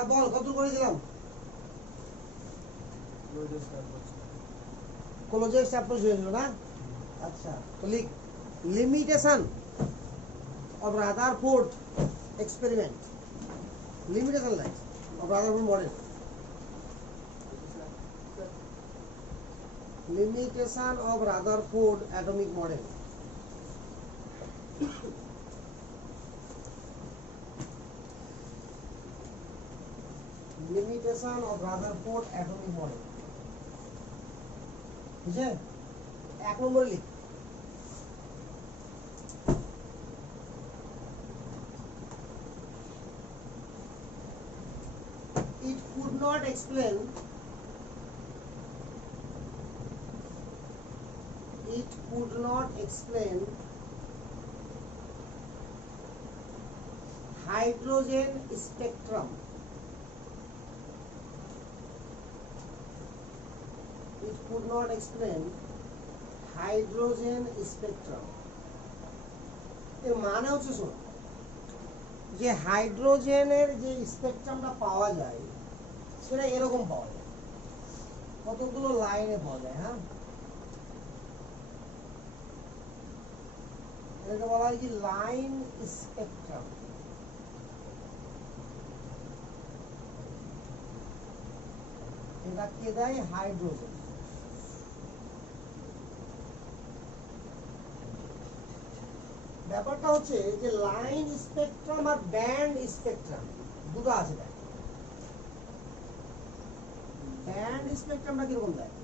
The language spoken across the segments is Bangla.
আচ্ছা বল কত করে দিলাম ক্লোজেস্ট অ্যাপ্রোচ হয়েছিল না আচ্ছা তো লিখ limitation of Rutherford experiment limitation lines of Rutherford model limitation of Rutherford atomic model limitation of Rutherford atomic model বুঝে এক নম্বরে লিখ it could not explain hydrogen spectrum it could not explain hydrogen spectrum এর মানে হচ্ছে শোনো যে হাইড্রোজেনের যে স্পেকট্রামটা পাওয়া যায় সেটা এরকম পাওয়া যায় কতগুলো লাইনে পাওয়া যায় হ্যাঁ এটাকে বলা হয় কি লাইন স্পেকট্রাম এটা কে দেয় হাইড্রোজেন ব্যাপারটা হচ্ছে যে লাইন স্পেকট্রাম আর ব্যান্ড স্পেকট্রাম দুটো আছে দেখ ব্যান্ড স্পেকট্রামটা কিরকম দেয়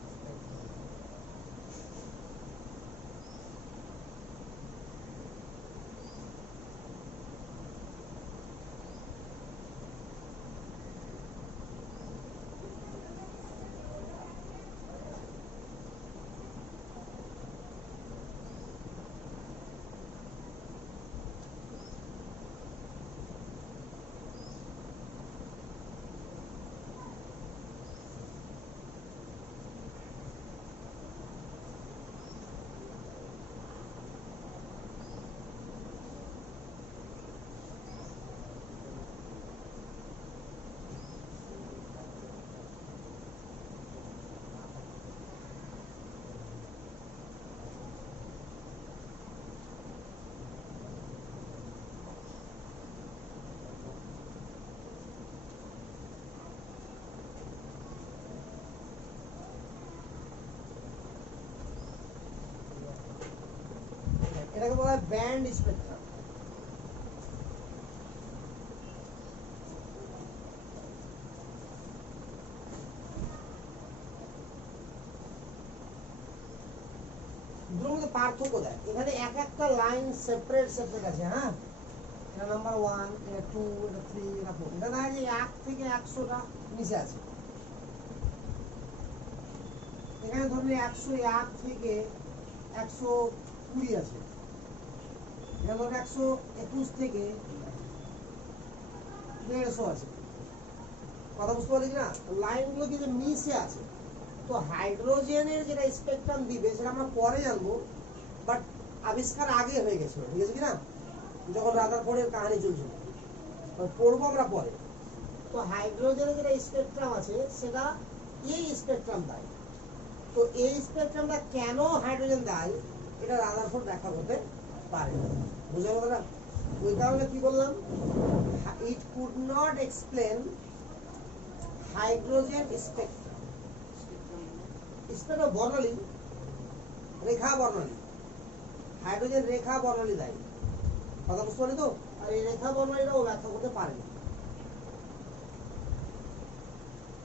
এটাকে বলা হয় ব্যান্ড স্পেকট্রাম দুটোর মধ্যে পার্থক্য দেয় এখানে এক একটা লাইন সেপারেট আছে হ্যাঁ এটা নাম্বার 1 এটা 2 এটা 3 এটা 4 এটা না যে 1 থেকে 100টা নিচে আছে এখানে ধরুন 101 থেকে 120 আছে এখানে ধরুন 121 থেকে 150 আছে কথা বুঝতে পারলি না লাইনগুলো কিন্তু মিশে আছে তো হাইড্রোজেনের যেটা স্পেকট্রাম দিবে সেটা আমরা পরে জানবো বাট আবিষ্কার আগে হয়ে গেছিল ঠিক আছে কিনা যখন রাদারফোর্ডের কাহিনী চলছিল পড়বো আমরা পরে তো হাইড্রোজেনের যেটা স্পেকট্রাম আছে সেটা এই স্পেকট্রাম দেয় তো এই স্পেকট্রামটা কেন হাইড্রোজেন দেয় এটা রাদারফোর্ড ব্যাখ্যা করতে পারে না বুঝে গেল না ওই কারণে কি বললাম it could not explain hydrogen spectrum spectrum বর্ণালী রেখা বর্ণালী হাইড্রোজেন রেখা বর্ণালী দেয় কথা বুঝতে পারি তো আর এই রেখা বর্ণালীটা ও ব্যাখ্যা করতে পারেনি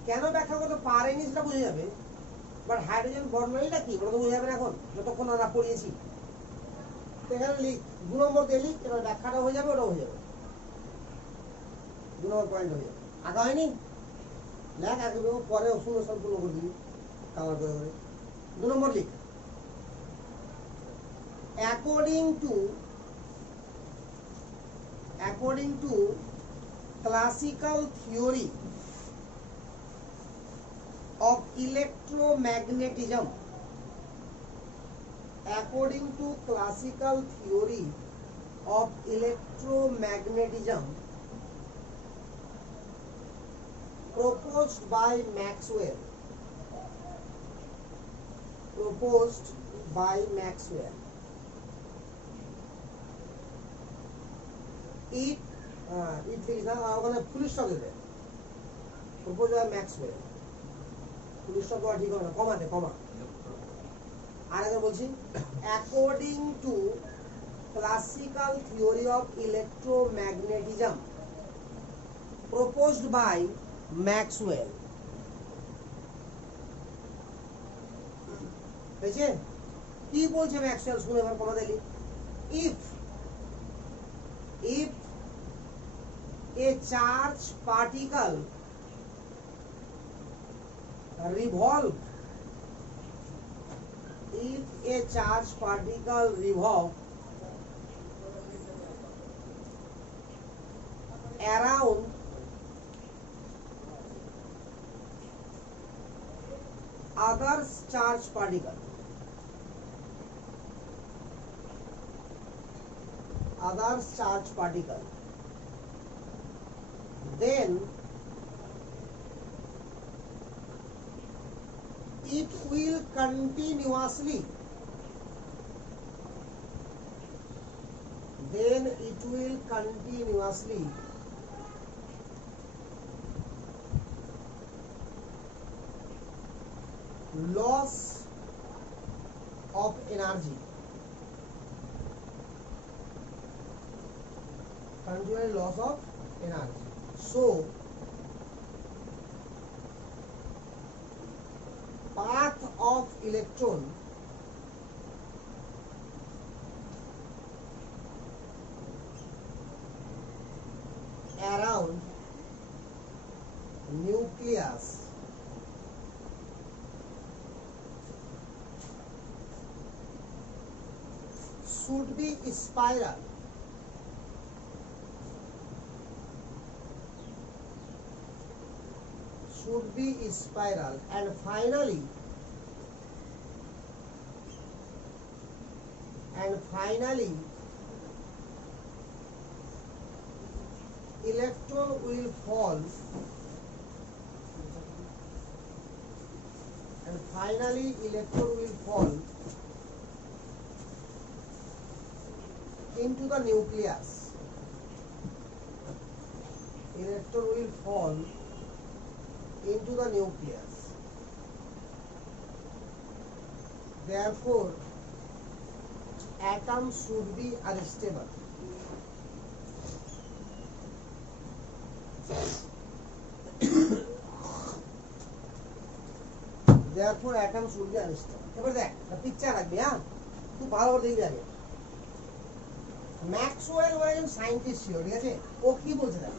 কেন ব্যাখ্যা করতে পারেনি সেটা বুঝে যাবে বাট হাইড্রোজেন বর্ণালীটা কি ওটা তো বুঝে যাবে না এখন যতক্ষণ আমরা পড়িয়েছি এখানে লিখ 2 নম্বর দিয়ে লিখ এবার ব্যাখ্যাটা হয়ে যাবে ওটা হয়ে যাবে 2 নম্বর পয়েন্ট হয়ে যাবে আঁকা হয়নি লেখ আগে পরে শূন্য সম্পূর্ণ করে দিবি কালার করে করে 2 নম্বর লিখ according to classical theory of electromagnetism according to classical theory of electromagnetism proposed by Maxwell. Proposed by Maxwell. It is now full stop देते. Proposed by Maxwell. Full stop तो ठीक होगा, comma दे comma. आगे बोलছি according to classical theory of electromagnetism proposed by Maxwell. বুঝছে কি বলছে ম্যাক্সওয়েল? শুনে এবার কমা দিলি, if a charge particle revolve, if a charge particle revolve around other charge particle, then it will continuously loss of energy, continuous loss of energy. So path of electron around nucleus should be spiral, and finally electron will fall, into the nucleus. Therefore atoms should be unstable. এবার দেখ পিকচার রাখবি, হ্যাঁ খুব ভালো করে দেখবি আগে। ম্যাক্সওয়েল ওর একজন সায়েন্টিস্ট ছিল, ঠিক আছে? ও কি বলছে দেখ,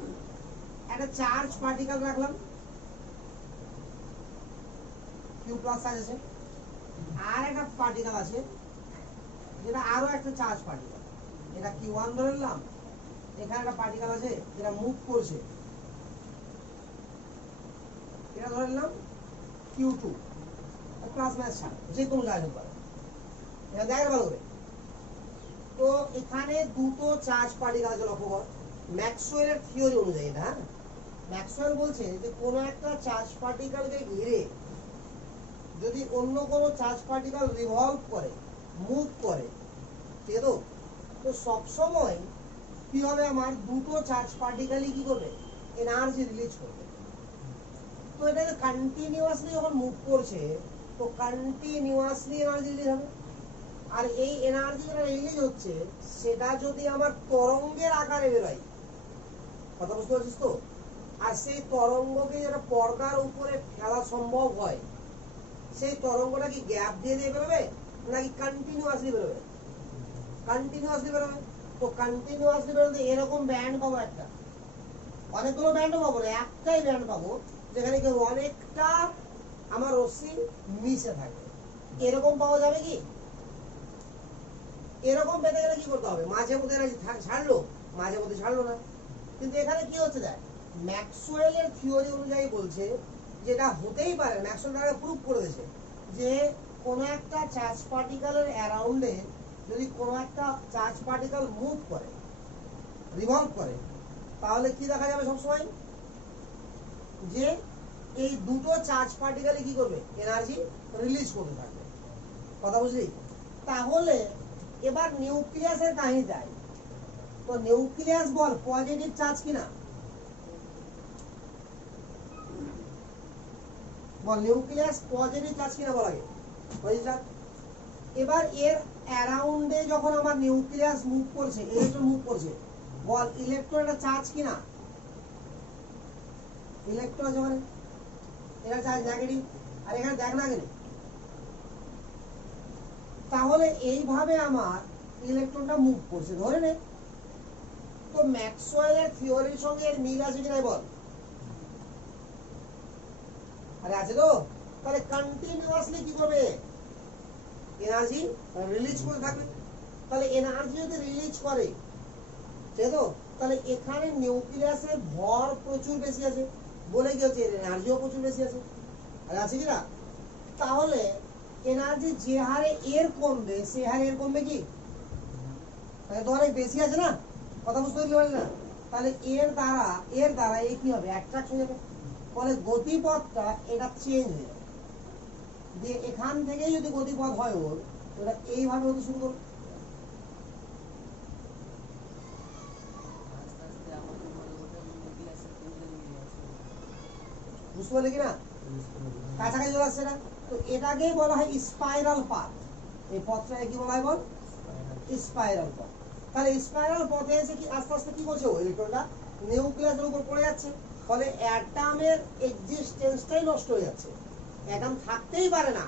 একটা চার্জ পার্টিকেল রাখলাম, কিউ প্লাস চার্জ আছে, আর একটা পার্টিকেল আছে যেটা আরো একটা চার্জ পার্টিকেল, এটা Q1 ধরে নিলাম, এখানে একটা পার্টিকেল আছে যেটা মুভ করছে, এটা ধরে নিলাম Q2, প্লাস মাইনাস ছাড় যে কোনো কাজ হতে পারে, এটা দেখে ভালো করে। তো এখানে দুটো চার্জ পার্টিকেল আছে, লক্ষ্য কর। ম্যাক্সওয়েলের থিওরি অনুযায়ী, এটা হ্যাঁ, ম্যাক্সওয়েল বলছে যে কোনো একটা চার্জ পার্টিকেলকে ঘিরে যদি অন্য কোনো চার্জ পার্টিকেল রিভলভ করে, মুভ করে, ঠিক আছে? তো সবসময় কি হবে, আমার দুটো চার্জ পার্টিকেলই কি করবে, এনার্জি রিলিজ করবে। তো এটা কন্টিনিউয়াসলি যখন মুভ করছে, তো কন্টিনিউয়াসলি এনার্জি রিলিজ হবে। আর এই এনার্জি যেটা রিলিজ হচ্ছে সেটা যদি আমার তরঙ্গের আকারে বেরোয়, কথা বুঝতে পারছিস তো? আর সেই তরঙ্গকে যেটা পর্দার উপরে ফেলা সম্ভব হয়, সেই তরঙ্গটা কি গ্যাপ দিয়ে দিয়ে বেরোবে নাকি কন্টিনিউয়াসলি বেরোবে? কন্টিনিউয়াসলি বেরোবে। তো কন্টিনিউয়াসলি বেরোতে এরকম ব্যান্ড পাবো, একটা অনেকগুলো ব্যান্ডও পাবো না, একটাই ব্যান্ড পাবো যেখানে কি অনেকটা আমার রশ্মি মিশে থাকে। এরকম পাওয়া যাবে কি? এরকম পেতে গেলে কি করতে হবে, মাঝে মধ্যে ছাড়লো, মাঝে মধ্যে ছাড়লো না। কিন্তু এখানে কি হচ্ছে দেখ, ম্যাক্সওয়েলের থিওরি অনুযায়ী বলছে যেটা হতেই পারে, ম্যাক্সওয়েল তাকে প্রুফ করে দিয়েছে যে কোনো একটা চার্জ পার্টিকেলের অ্যারাউন্ডে যদি কোনো একটা চার্জ পার্টিকেল মুভ করে, রিভলভ করে, তাহলে কি দেখা যাবে সবসময়, যে এই দুটো চার্জ পার্টিকেলে কি করবে, এনার্জি রিলিজ করতে থাকবে। কথা বুঝলি? তাহলে এবার নিউক্লিয়াসের কাহিনী তাই। তো নিউক্লিয়াস বল পজিটিভ চার্জ কিনা, বল নিউক্লিয়াস পজিটিভ চার্জ কিনা বল আগে। এবার এর অ্যারাউন্ডে যখন আমার নিউক্লিয়াস মুভ করছে, ইলেকট্রন মুভ করছে, বল ইলেকট্রন একটা চার্জ কিনা, ইলেকট্রন আছে মানে এটা চার্জ নেগেটিভ, আর এখানে দেখ না গেলে, তাহলে এইভাবে আমার ইলেকট্রনটা মুভ করছে ধরে নে। তো ম্যাক্সওয়েলের থিওরির সঙ্গে এর মিল আছে কিনা বল, আরে আছে তো। তাহলে কন্টিনিউয়াসলি কি করবে, এনার্জি রিলিজ করে থাকবে। তাহলে এনার্জি যদি রিলিজ করে, ঠিক তো, তাহলে এখানে নিউক্লিয়াসের ভর প্রচুর বেশি আছে বলে কি হচ্ছে, এনার্জিও প্রচুর বেশি আছে, আরে আছে কিনা। তাহলে এনার্জি যে হারে এর কমবে সে হারে এর কমবে কি, তাহলে তো অনেক বেশি আছে না, কথা বুঝতে পারলি না। তাহলে এর দ্বারা এই কি হবে, অ্যাট্রাক্ট হয়ে যাবে, ফলে গতিপথটা এটা চেঞ্জ হয়ে যাবে। দিয়ে এখান থেকে যদি গতিপথ হয় ওর, ওটা এইভাবে হতে শুরু করবে। বুঝতে পারলে কিনা, কাছাকাছি চলে আসছে না। তো এটাকেই বলা হয় স্পাইরাল পাথ। এই পথটাকে কি বলা হয় বল, স্পাইরাল পথ। তাহলে স্পাইরাল পথে এসে কি আস্তে আস্তে কি করছে, ইলেকট্রনটা নিউক্লিয়াসের উপর পড়ে যাচ্ছে, ফলে অ্যাটমের এক্সিস্টেন্সটাই নষ্ট হয়ে যাচ্ছে। অ্যাটম থাকতেই পারে না,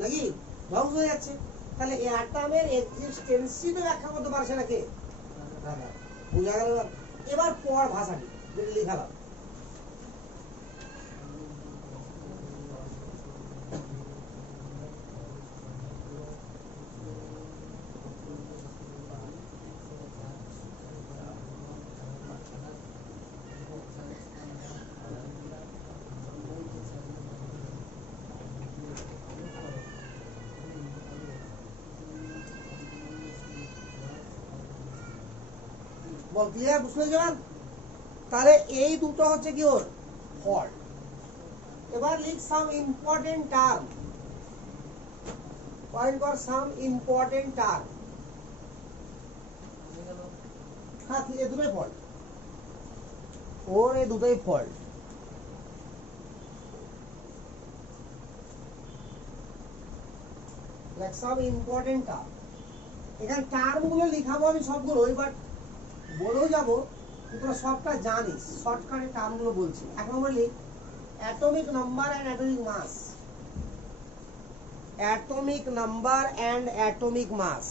নাকি ধ্বংস হয়ে যাচ্ছে। তাহলে অ্যাটমের এক্সিস্টেন্সই তো ব্যাখ্যা করতে পারছে না কে, বুঝা গেল। এবার পর ভাষাটি যেটা লিখালাম, বল ক্লিয়ার, বুঝতে যাবেন। তাহলে এই দুটো হচ্ছে কি ওর ফল্ট। এবার লিখ সাম ইম্পর্টেন্ট টার্ম, পয়েন্ট কর সাম ইম্পর্টেন্ট টার্ম। হ্যাঁ এই দুটোই ফল্ট, ওর এই দুটোই ফল্ট। সাম ইম্পর্টেন্ট টার্ম, এখানে টার্ম গুলো লিখাবো আমি সবগুলো, বাট বলেও যাবো তোরা সবটা জানিস, শর্টকাটে টার্ম গুলো বলছি। এক নম্বর লিখ atomic number and atomic mass, atomic number and atomic mass.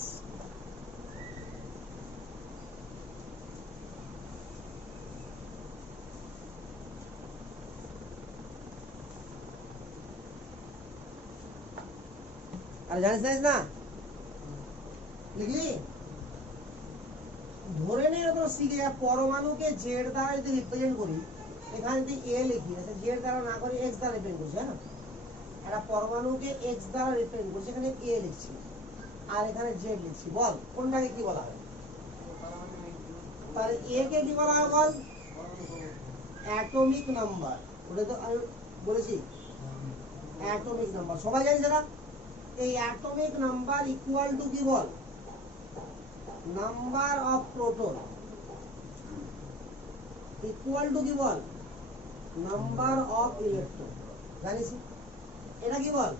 আর জানিস না, লিখলি? ধরে নে তোরা শিখে যা, পরমাণুকে জেড দ্বারা যদি রিপ্রেজেন্ট করি, এখানে যদি এ লিখি, জেড দ্বারা না করে এক্স দ্বারা রিপ্রেজেন্ট করছি, হ্যাঁ, একটা পরমাণুকে এক্স দ্বারা রিপ্রেজেন্ট করছি, এখানে এ লিখছি আর এখানে জেড লিখছি। বল কোনটাকে কি বলা হয়? তাহলে এ কে কি বলা হয় বল, অ্যাটমিক নাম্বার। ওটা তো আমি বলেছি অ্যাটমিক নাম্বার, সবাই জানি সেটা। এই অ্যাটমিক নাম্বার ইকুয়াল টু কি বল, number of proton, equal to কি বল, নাম্বার অফ ইলেকট্রন। জানিস এটা কি বল,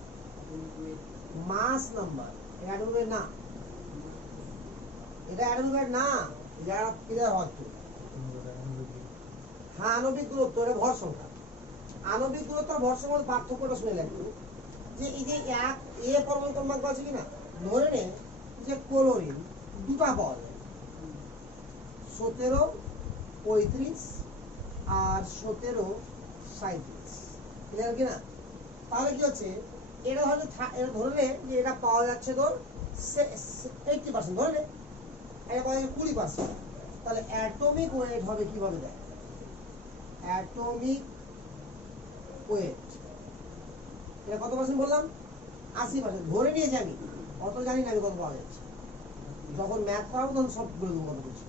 মাস নাম্বার। অ্যাটমিক না, এটা অ্যাটমিক না, যারা ক্লিয়ার হচ্ছে। হ্যাঁ আণবিক দূরত্ব, এটা ভর সংখ্যা। আণবিক দূরত্ব আর ভর সংখ্যার পার্থক্যটা শুনে লাগবে, যে এই যে এক এ পরমাণু ক্রমাঙ্ক আছে কিনা, ধরে নে যে ক্লোরিন দুটা পাওয়া যায়, 1735 আর 1737, ক্লিয়ার কিনা। তাহলে কি হচ্ছে, এটা হয়তো এটা ধরে নে যে এটা পাওয়া যাচ্ছে তোর 80%, ধরে নে এটা পাওয়া যাচ্ছে 20%। তাহলে অ্যাটমিক ওয়েট হবে কিভাবে দেখ, অ্যাটমিক ওয়েট এটা কত পার্সেন্ট বললাম, 80% ধরে নিয়েছি আমি, অত জানি না আমি কত পাওয়া যাচ্ছে। যখন ম্যাথ করাবো তখন সব বলে দেবো কত বলছি,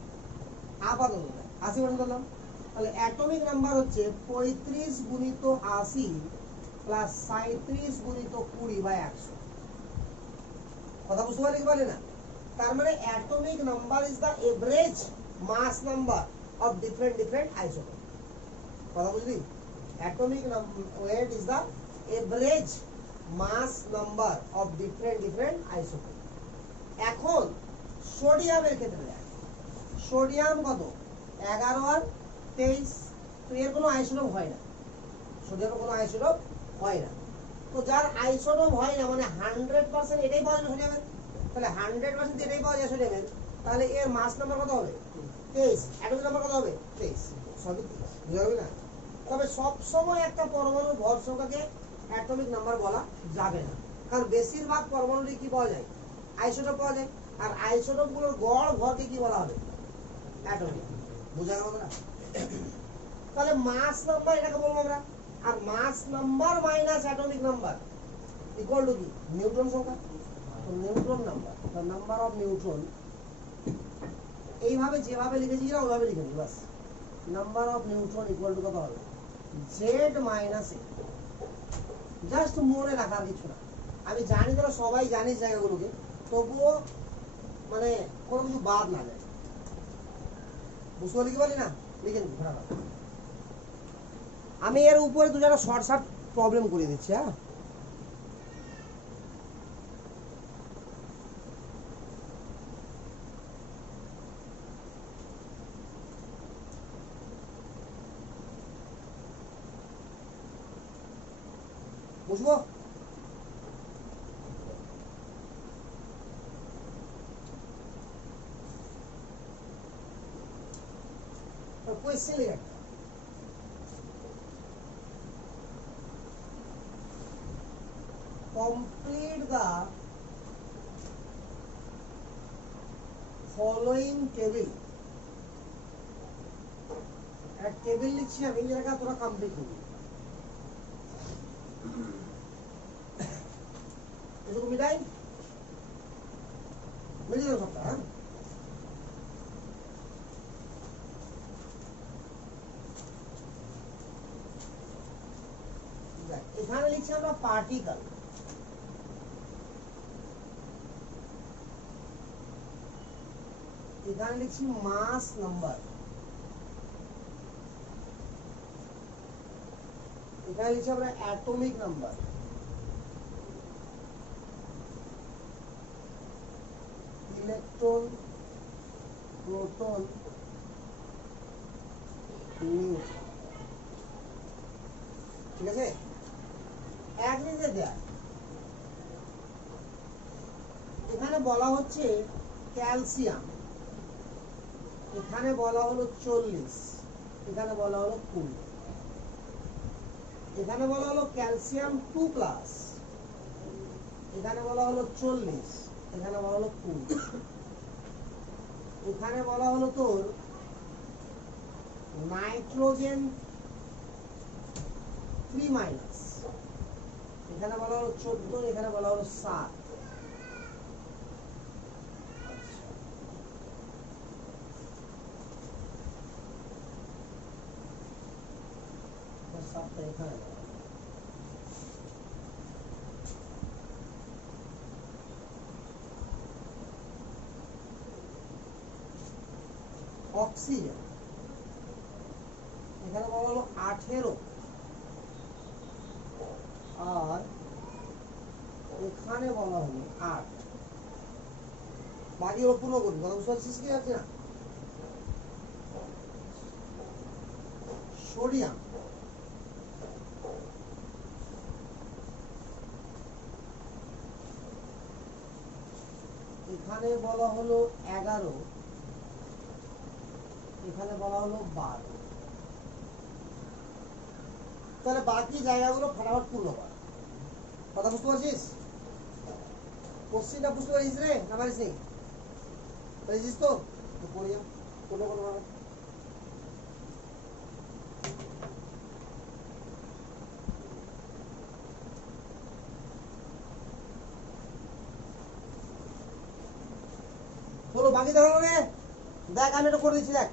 আপাতত 80% ধরলাম। তাহলে অ্যাটমিক নাম্বার হচ্ছে 35 গুণিত 80 প্লাস 37 গুণিত 20 বাই 100। কথা বুঝতে পারলে কি পারলে না? তার মানে atomic number is the average mass number of different isotope. কথা বুঝলি? Atomic weight is the average mass number of different isotope. এখন সোডিয়ামের ক্ষেত্রে দেখ, সোডিয়াম কত? 11 আর 23। তো এর কোনো আইসোটোপ হয় না, সোডিয়ামের কোনো আইসোটোপ হয় না। তো যার আইসোটোপ হয় না মানে 100% এটাই পাওয়া যাবে সোডিয়ামের, তাহলে 100% এটাই পাওয়া যায় সোডিয়ামের, তাহলে এর মাস নাম্বার কত হবে? 23। অ্যাটমিক নাম্বার কত হবে? 23। সবই 23, বুঝা গেল না? তবে সব সময় একটা পরমাণুর ভর সংখ্যাকে অ্যাটমিক নাম্বার বলা যাবে না, কারণ বেশিরভাগ পরমাণুরই কি পাওয়া যায়? আইসোটোপ পাওয়া যায়, আর আইসোটোপ গুলোর গড় ভরকে কি বলা হবে? অ্যাটমিক। বুঝা গেল না? তাহলে মাস নাম্বার এটাকে বলবো আমরা, আর mass number minus atomic number equal to কি? নিউট্রন সংখ্যা। তো neutron number, the number of neutron, এইভাবে যেভাবে লিখেছি না ওইভাবে লিখে নিই বাস। Number of neutron equal to কত হবে? জেড মাইনাস এ। জাস্ট মনে রাখার কিছু না, আমি জানি তোরা সবাই জানিস জায়গাগুলোকে, তবুও মানে কোনো কিছু বাদ না যায়। বুঝতে পারলি কি বলি না? লিখে নিবি ফটাফট। আমি এর উপরে দু জায়গা শর্ট শার্ট প্রবলেম করে দিচ্ছি। হ্যাঁ, বুঝবো? কোয়েশ্চেন লিখে complete the following table। একটা টেবিল লিখছি আমি, যেটা তোরা কমপ্লিট করবি। এটুকু মিটাই মিলিয়ে দেবো সবটা। হ্যাঁ, এখানে লিখছি আমরা পার্টিকেল, এখানে লিখছি মাস নাম্বার, এখানে লিখছি আমরা atomic number, electron, proton, neutron. ঠিক আছে? এক জিনিস দেয়া এখানে বলা হচ্ছে ক্যালসিয়াম, এখানে বলা হলো 40, এখানে বলা হলো 20। এখানে বলা হলো ক্যালসিয়াম 2+, এখানে বলা হলো 40, এখানে বলা হলো 20। এখানে বলা হলো তোর নাইট্রোজেন 3-, এখানে বলা হলো 14, এখানে বলা হলো 7। এখানে অক্সিজেন, এখানে বলা হলো 18, আর এখানে বলা হলো 8। বাকি পূর্ণ করবি, কথা বুঝতে পারছিস কি আছে না? সোডিয়াম, এখানে বলা হলো 11, এখানে বলা হলো 12। তাহলে বাকি জায়গাগুলো ফটাফট পূর্ণ কর। কথা বুঝতে পারছিস? কোশ্চেনটা বুঝতে পারিস রে না পারিস নি? পারিস তো? পড়ে যা কোনো কোনো ভাবে। বলো বাকি দেখো রে, দেখ আমি এটা করে দিচ্ছি। দেখ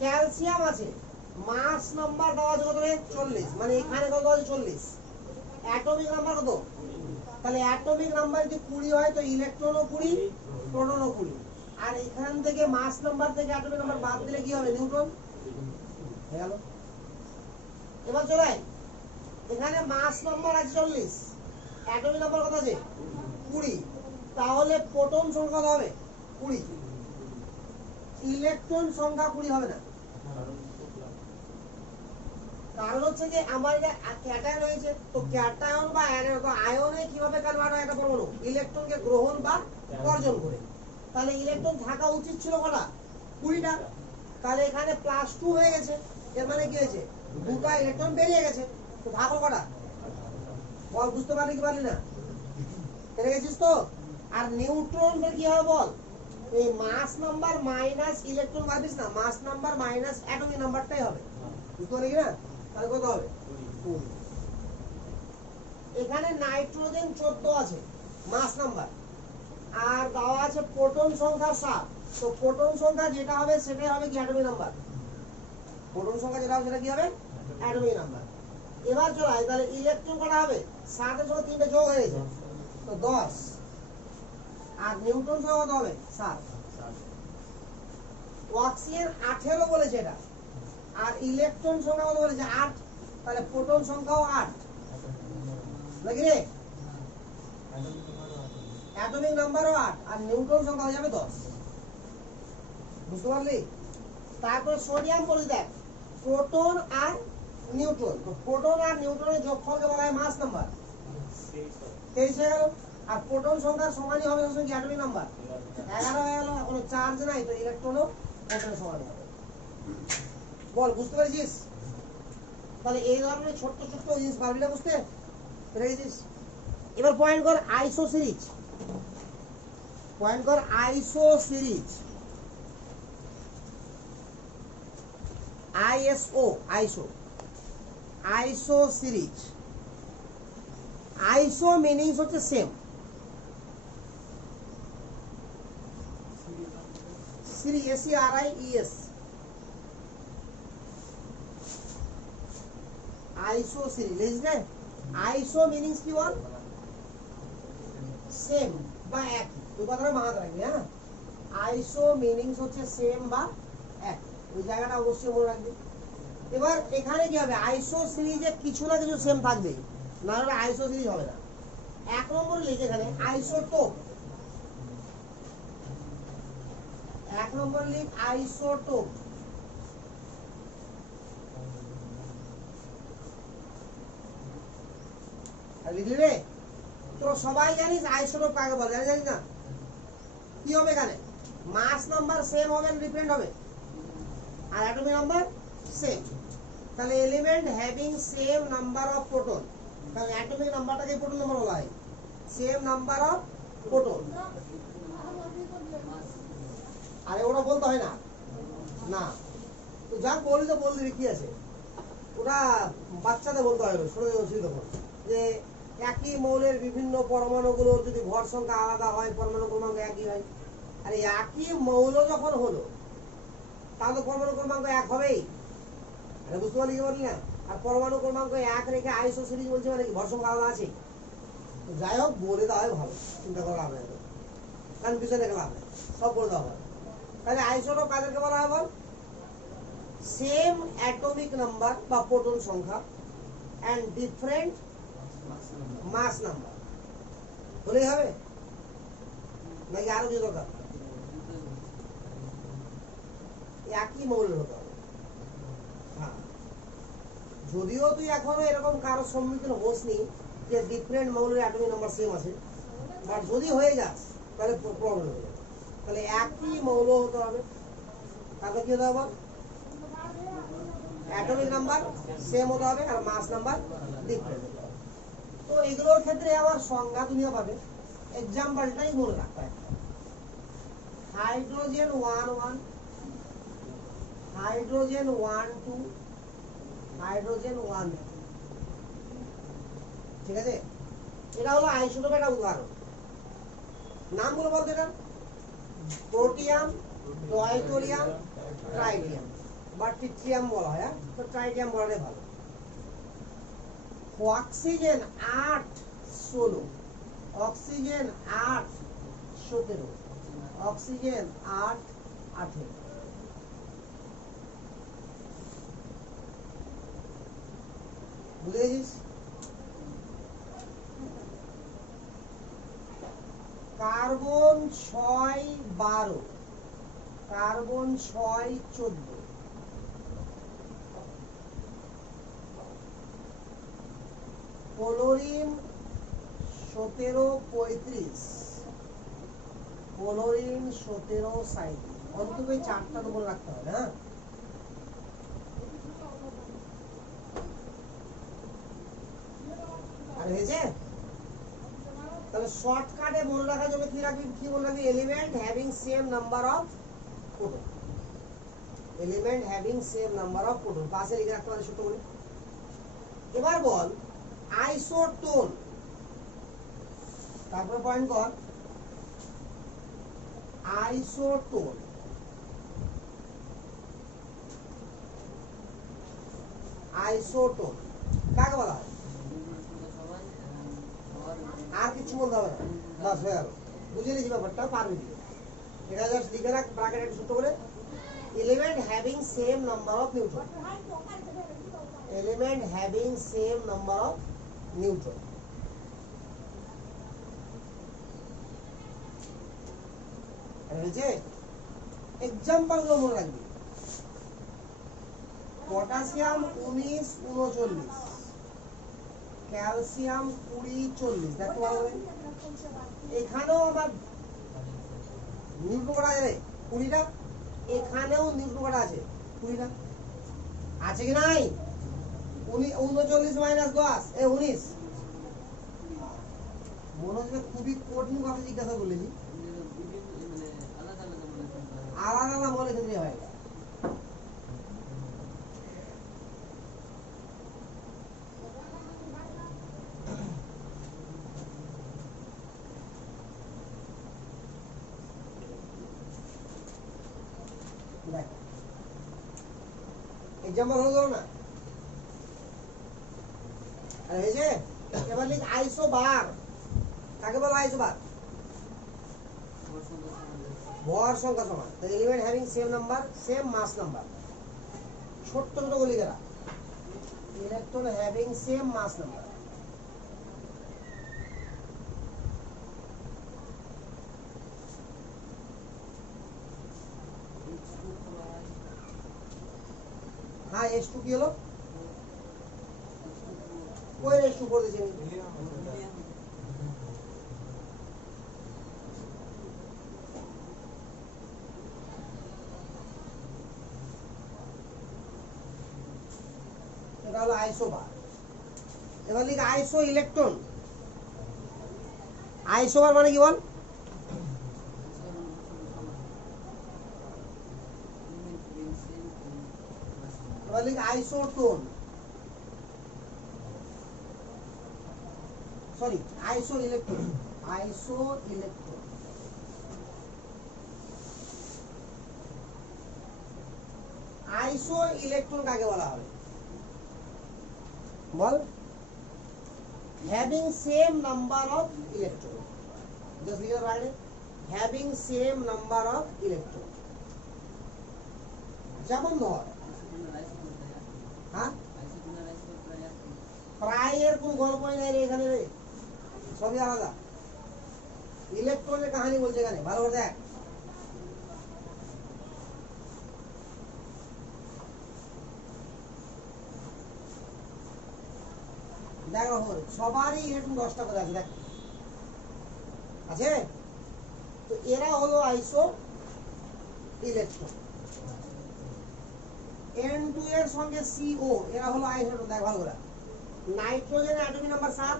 ক্যালসিয়াম আছে, মাস নাম্বার দেওয়া আছে কত রে 40, মানে এখানে কত আছে 40, অ্যাটমিক নাম্বার কত, তাহলে অ্যাটমিক নাম্বার যদি 20 হয় তো ইলেকট্রনও 20, প্রোটনও 20, আর এখান থেকে মাস নাম্বার থেকে অ্যাটমিক নাম্বার বাদ দিলে কি হবে, নিউট্রন হয়ে গেল। এবার চলে আয়, এখানে মাস নাম্বার আছে 40, অ্যাটমিক নাম্বার কত আছে 20, তাহলে প্রোটন সংখ্যা কত হবে 20, ইলেকট্রন সংখ্যা 20 হবে না। কারণ হচ্ছে যে আমার ক্যাটায়ন রয়েছে, তো ক্যাটায়ন বা আয়নে কিভাবে কনভার্ট হয় একটা পরমাণু, ইলেকট্রনকে গ্রহণ বা বর্জন করে। তাহলে ইলেকট্রন থাকা উচিত ছিল কটা, 20টা, তাহলে এখানে +2 হয়ে গেছে, এর মানে কি হয়েছে, দুটো ইলেকট্রন বেরিয়ে গেছে, তো থাকো কটা, বল বুঝতে পারলি কি পারলি না, পেরে গেছিস তো। আর নিউট্রন কি হবে বল, এই মাস নাম্বার মাইনাস ইলেকট্রন পারবিস না, মাস নাম্বার মাইনাস অ্যাটমিক নাম্বারটাই হবে, বুঝতে পারলি কি না, তাহলে কত হবে 20। এখানে নাইট্রোজেন 14 আছে মাস নাম্বার, আর দেওয়া আছে প্রোটন সংখ্যা 7, তো প্রোটন সংখ্যা যেটা হবে সেটাই হবে কি অ্যাটমিক নাম্বার, প্রোটন সংখ্যা যেটা হবে সেটা কি হবে অ্যাটমিক নাম্বার। এবার চলো তাহলে ইলেকট্রন কটা হবে, 7 এর সঙ্গে 3টে যোগ হয়ে গেছে তো 10, আর নিউট্রন সংখ্যা কত হবে 7, অক্সিজেন 18 বলেছে এটা, আর ইলেকট্রন সংখ্যা কত বলেছে 8, তাহলে প্রোটন সংখ্যাও 8 নাকি রে, অ্যাটমিক নাম্বারও 8, আর নিউট্রন সংখ্যা হয়ে যাবে 10, বুঝতে পারলি। তারপর সোডিয়াম বলে দেখ, প্রোটন আর নিউট্রন, তো প্রোটন আর নিউট্রনের যোগফলকে বলা হয় মাস নাম্বার, 23 হয়ে গেল, আর প্রোটন সংখ্যার সমানই হবে সঙ্গে অ্যাটমিক নাম্বার 11 হয়ে গেল, কোনো চার্জ নাই তো ইলেকট্রনও প্রোটনের সমান হবে, বল বুঝতে পেরেছিস। তাহলে এই ধরনের ছোট্ট ছোট্ট জিনিস পারবি না বুঝতে পেরেছিস। এবার পয়েন্ট কর আইসো সিরিজ, পয়েন্ট কর আইসো সিরিজ, আইএসও আইসো, আইসো সিরিজ, আইসো মিনিংস হচ্ছে সেম, সিরিজ SERIES, আইসো সিরিজ লিখবে, আইসো মিনিংস কি বল, সেম বা এক, তুই কথাটা মাথায় রাখবি, হ্যাঁ আইসো মিনিংস হচ্ছে সেম বা এক, ওই জায়গাটা অবশ্যই মনে রাখবি। এবার এখানে কি হবে, আইসো সিরিজে কিছু না কিছু সেম থাকবে, না হলে আইসো সিরিজ হবে না। 1 নম্বর লিখে এখানে আইসোটোপ, 1 নম্বর লিখ আইসোটোপ, আর লিখলি রে, তো সবাই জানিস আইসোটোপ কাকে বলে, জানিস না, কি হবে এখানে মাস নাম্বার সেম হবে না ডিফারেন্ট হবে, আর অ্যাটমিক নাম্বার সেম, তাহলে element having same number of proton, তাহলে অ্যাটমিক নাম্বারটাকে প্রোটন নাম্বার বলা হয়, সেম নাম্বার অফ প্রোটন, আরে ওটা বলতে হয় না, না তো যা বলি তো বল দিবি কি আছে, ওটা বাচ্চাদের বলতে হয়, শুনে যে একই মৌলের বিভিন্ন পরমাণুগুলোর যদি ভর সংখ্যা আলাদা হয় পরমাণু ক্রমাঙ্ক একই হয়, আরে একই মৌল যখন হলো তাহলে পরমাণু ক্রমাঙ্ক 1 হবেই, আরে বুঝতে পারলি কি বললি না, আর পরমাণু ক্রমাঙ্ক 1 রেখে আইসো সিরিজ বলছে মানে কি ভর সংখ্যা আলাদা আছে, তো যাই হোক বলে দেওয়া হয় ভালো, চিন্তা করা লাভ নেই, কনফিউশন রেখে লাভ নেই, সব বলে দেওয়া হয়। তাহলে আইসোটোপ কাদেরকে বলা হয় বল, সেম অ্যাটমিক নাম্বার বা প্রোটন সংখ্যা এন্ড ডিফারেন্ট মাস নাম্বার হলেই হবে নাকি আরো কিছু দরকার, একই মৌলের হতে হবে। হ্যাঁ যদিও তুই এখনো এরকম কারোর সম্মুখীন হোসনি যে ডিফারেন্ট মৌলের অ্যাটমিক নাম্বার সেম আছে, বাট যদি হয়ে যাস তাহলে প্রবলেম হয়ে যাবে, তাহলে একই মৌল হতে হবে, তাহলে কি হতে হবে, অ্যাটমিক নাম্বার সেম হতে হবে আর মাস নাম্বার ডিফারেন্ট। তো এগুলোর ক্ষেত্রে আবার সংজ্ঞা দুনিয়া পাবে, এক্সাম্পলটাই মনে রাখতে হয়, হাইড্রোজেন 1 হাইড্রোজেন 1 2 হাইড্রোজেন 1 ঠিক আছে, এটা হলো আইসোটোপের একটা উদাহরণ। নামগুলো বলতে গেলে প্রোটিয়াম, ডয়টোরিয়াম, ট্রাইটিয়াম, বা ট্রিটিয়াম বলা হয়, তো ট্রাইটিয়াম বলাটাই ভালো। Oxygen 8-16, oxygen 8-17, oxygen 8-18। বুঝে গেছিস? Carbon 6-12, carbon 6-14, chlorine 17-35, chlorine 17-37। অন্তত এই চারটা তো মনে রাখতে হবে, হ্যাঁ? আর হয়েছে? তাহলে শর্টকাটে মনে রাখার জন্য কি রাখবি, কি মনে রাখবি? Element having same number of proton, element having same number of proton পাশে লিখে রাখতে পারি ছোট করে। এবার বল আইসোটোন, তারপর পয়েন্ট কর আইসোটোন। আইসোটোন কাকে বলা হয়? আর কিছু বলতে হবে না, বাস হয়ে গেল। বুঝে নিয়েছি ব্যাপারটা, পারবি দিকে। এটা জাস্ট লিখে রাখ ব্র্যাকেট একটু ছোট করে, element having same number of neutron, element having same number of neutron. হয়েছে? এক্সাম্পল গুলো মনে রাখবি। Potassium 19-39, calcium 20-40। দেখো ভালো করে, এখানেও আবার নিউট্রন আছে 20টা, এখানেও নিউট্রন আছে 20টা। আছে কি নাই? 39 মাইনাস 10 19। মনে হচ্ছে খুবই কঠিন কথা জিজ্ঞাসা করলেছি। আলাদা আলাদা মনে ক্ষেত্রে হয়। এক্সাম্পল হলো না? আর এই যে এবার লিখ আইসোবার। কাকে বলা আইসোবার? ভর সংখ্যা সমান, তো element having same number, same mass number. ছোট্ট ছোট গুলি করা, electron having same mass number. হ্যাঁ H2 কি হলো? কই H2 করে দিয়েছেন? এটা হলো আইসোবার। এবার লিখ আইসো ইলেকট্রন। আইসোবার মানে কি বল? এবার লিখ isotone, sorry iso electron, iso electron. Iso electron কাকে বলা হবে বল? Having same number of electron, just লিখে right, having same number of electron. যেমন ধর, হ্যাঁ প্রায় এর কোন গল্পই নাই রে এখানে রে, সবই আলাদা। ইলেকট্রনের কাহিনী বলছে এখানে, ভালো করে দেখ। দেখো সবারই ইলেকট্রন 10টা করে আছে, দেখ আছে। তো এরা হলো আইসো ইলেকট্রন। N2 এর সঙ্গে CO, এরা হলো আইসোটোন। দেখ ভালো করে, নাইট্রোজেনের অ্যাটমিক নাম্বার 7,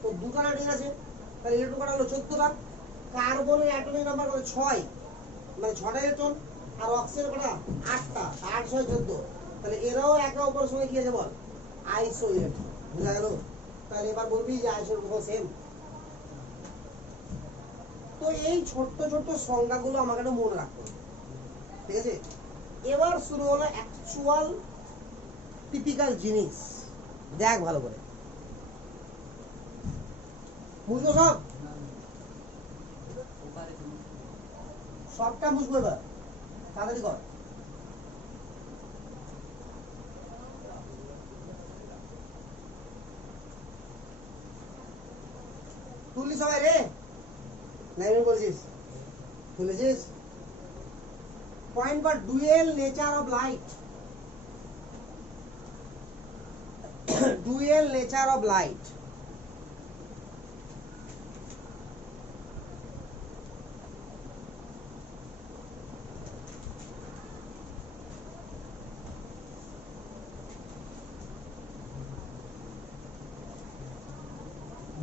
তো দুটো নাইট্রোজেন আছে, তাহলে ইলেকট্রন কটা হলো 14টা। কার্বনের অ্যাটমিক নাম্বার কত? 6, মানে 6টা ইলেকট্রন। আর অক্সিজেন কটা? 8টা, 8 6 14। তাহলে এরাও একে অপরের সঙ্গে কি আছে বল? আইসো ইলেকট্রন। বুঝা গেল? তাহলে এবার বলবি যে আইসোটোন সেম। তো এই ছোট্ট ছোট্ট সংজ্ঞাগুলো আমাকে একটু মনে রাখতে হবে, ঠিক আছে? এবার শুরু হলো অ্যাকচুয়াল টিপিক্যাল জিনিস। দেখ ভালো করে বুঝলো সব, সবটা বুঝবো এবার, তাড়াতাড়ি কর। তুললি সবাই রে, লাইনে বলছিস তুলেছিস? পয়েন্ট বা dual nature of light, dual nature of light.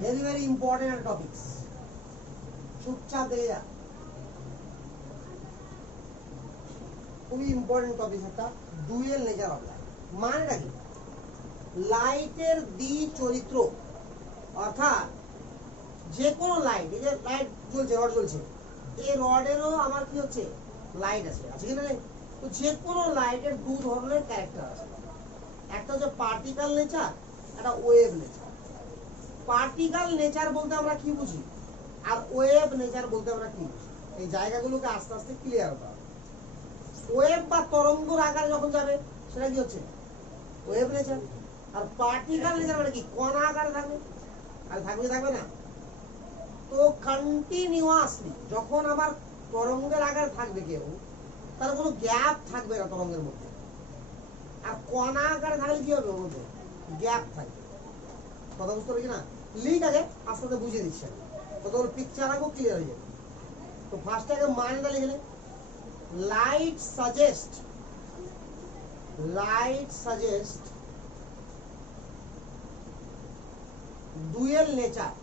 very very important topics, চুপচাপ দেখে যা, খুবই ইম্পর্টেন্ট টপিক একটা, ডুয়েল নেচার অফ লাইট। মানেটা কি? লাইটের দ্বি চরিত্র, অর্থাৎ যে কোনো লাইট, এই যে লাইট জ্বলছে, রড জ্বলছে, এই রডেরও আমার কি হচ্ছে, লাইট আছে, আছে কি না? তো যে কোনো লাইটের দু ধরনের ক্যারেক্টার আছে, একটা হচ্ছে পার্টিকেল নেচার, একটা ওয়েভ নেচার। পার্টিকেল নেচার বলতে আমরা কি বুঝি, আর ওয়েভ নেচার বলতে আমরা কি বুঝি, এই জায়গাগুলোকে আস্তে আস্তে ক্লিয়ার হতে হবে। ওয়েভ বা তরঙ্গর আকারে যখন যাবে সেটা কি হচ্ছে, ওয়েভ নেচার। আর পার্টিকেল নেচার মানে কি, কণা আকারে থাকবে, আর থাকবে থাকবে না। তো কন্টিনিউয়াসলি যখন আবার তরঙ্গের আকারে থাকবে কেউ, তার কোনো গ্যাপ থাকবে না তরঙ্গের মধ্যে। আর কণা আকারে থাকলে কি হবে, ওর মধ্যে গ্যাপ থাকবে। কথা বুঝতে পারছি না? লিখ আগে, আস্তে আস্তে বুঝিয়ে দিচ্ছি আমি, কত পিকচার আঁকো ক্লিয়ার হয়ে যাবে। তো ফার্স্ট আগে মানেটা লিখলে, light suggest dual nature.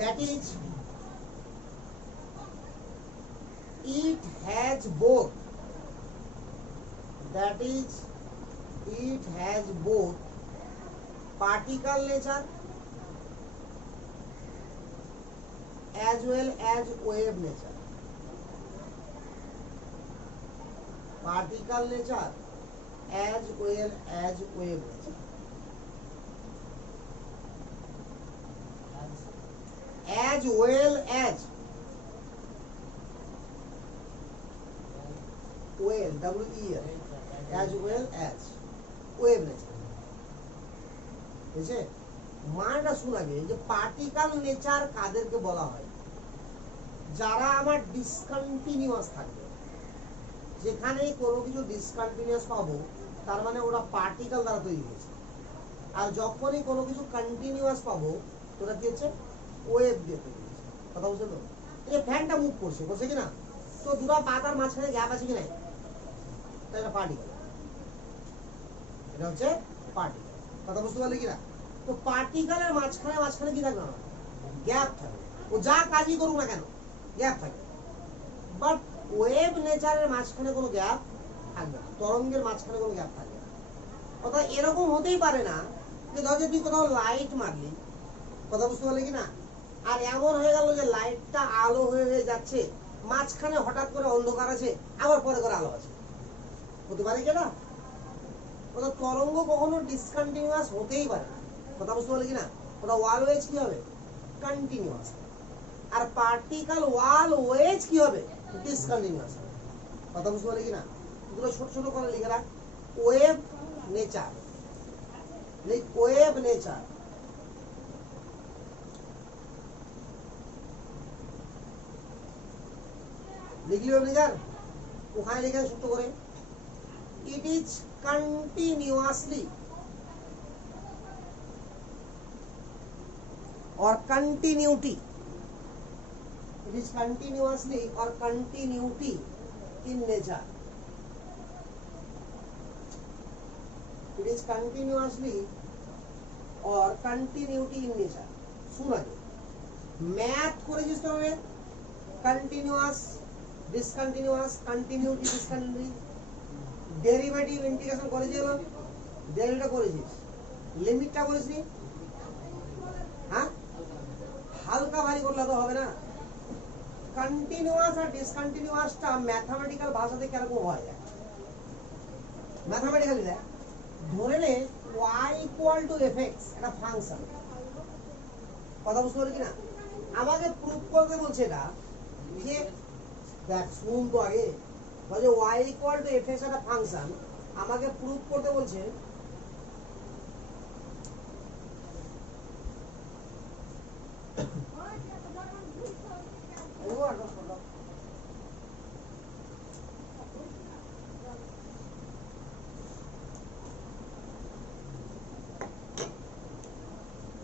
That is, it has both. That is, it has both particle nature as well as wave nature. Particle nature as well as wave nature. As well as, well, W-E-L, as well as wave nature. বুঝছে? মানটা শোনা গে, যে পার্টিকেল নেচার কাদেরকে বলা হয়, যারা আমার ডিসকন্টিনিউয়াস থাকবে। যেখানে কোনো কিছু ডিসকন্টিনিউয়াস পাবো, তার মানে ওটা পার্টিকেল দ্বারা তৈরি হয়েছে। আর যখনই কোনো কিছু কন্টিনিউয়াস পাবো, ওটা কি হচ্ছে, ওয়েভ দিয়ে তৈরি হয়েছে। কথা বুঝছো তো? এই ফ্যানটা মুভ করছে, করছে কিনা? তো দুটো পাতার মাঝখানে গ্যাপ আছে কি নাই? এটা পার্টিকেল, এটা হচ্ছে পার্টিকেল। কথা বুঝতে পারলে কিনা? তো পার্টিকেলের মাঝখানে কি থাকবে না, গ্যাপ থাকবে। ও যা কাজই করুক না কেন, গ্যাপ থাকবে। বাট ওয়েভ নেচারের মাঝখানে কোনো গ্যাপ থাকবে না, তরঙ্গের মাঝখানে কোনো গ্যাপ থাকবে না। অর্থাৎ এরকম হতেই পারে না যে ধর যে তুই কোথাও লাইট মারলি, কথা বুঝতে পারলে কিনা, আর এমন হয়ে গেল যে লাইটটা আলো হয়ে যাচ্ছে, মাঝখানে হঠাৎ করে অন্ধকার আছে, আবার পরে করে আলো আছে, হতে পারে কিনা? ওটা তরঙ্গ কখনো ডিসকন্টিনিউয়াস হতেই পারে না। কথা বুঝতে পারলে কিনা? ওটা অলওয়েজ কি হবে, কন্টিনিউয়াস। আর পার্টিকেল অলওয়েজ কি হবে, ডিসকন্টিনিউয়াস। কথা বুঝতে পারলে কিনা? দুটো ছোট ছোট করে লিখে রাখ, ওয়েভ নেচার, লিখ ওয়েভ নেচার। লিখলি ওয়েভ নেচার, ওখানে লিখে ছোট করে, it is continuously or continuity, it is continuously or continuity in nature, it is continuously or continuity in nature. শুন আগে, ম্যাথ করেছিস তো হবে, continuous discontinuous, continuity discontinuity, derivative integration করেছিস, ডেরিভেটিভ করেছিস, লিমিটটা করিসনি, করলে তো হবে না। কন্টিনিউয়াস আর ডিসকন্টিনিউয়াসটা ম্যাথমেটিক্যাল ভাষাতে কিরকম হয়? ম্যাথমেটিক্যালি দেখ, ধরে নে y ইকুয়াল টু fx একটা ফাংশন, কথা বুঝতে পারলি কিনা? আমাকে প্রুফ করতে বলছে এটা যে দেখ শুন তো আগে, বলছে y ইকুয়াল টু fx একটা ফাংশন, আমাকে প্রুফ করতে বলছে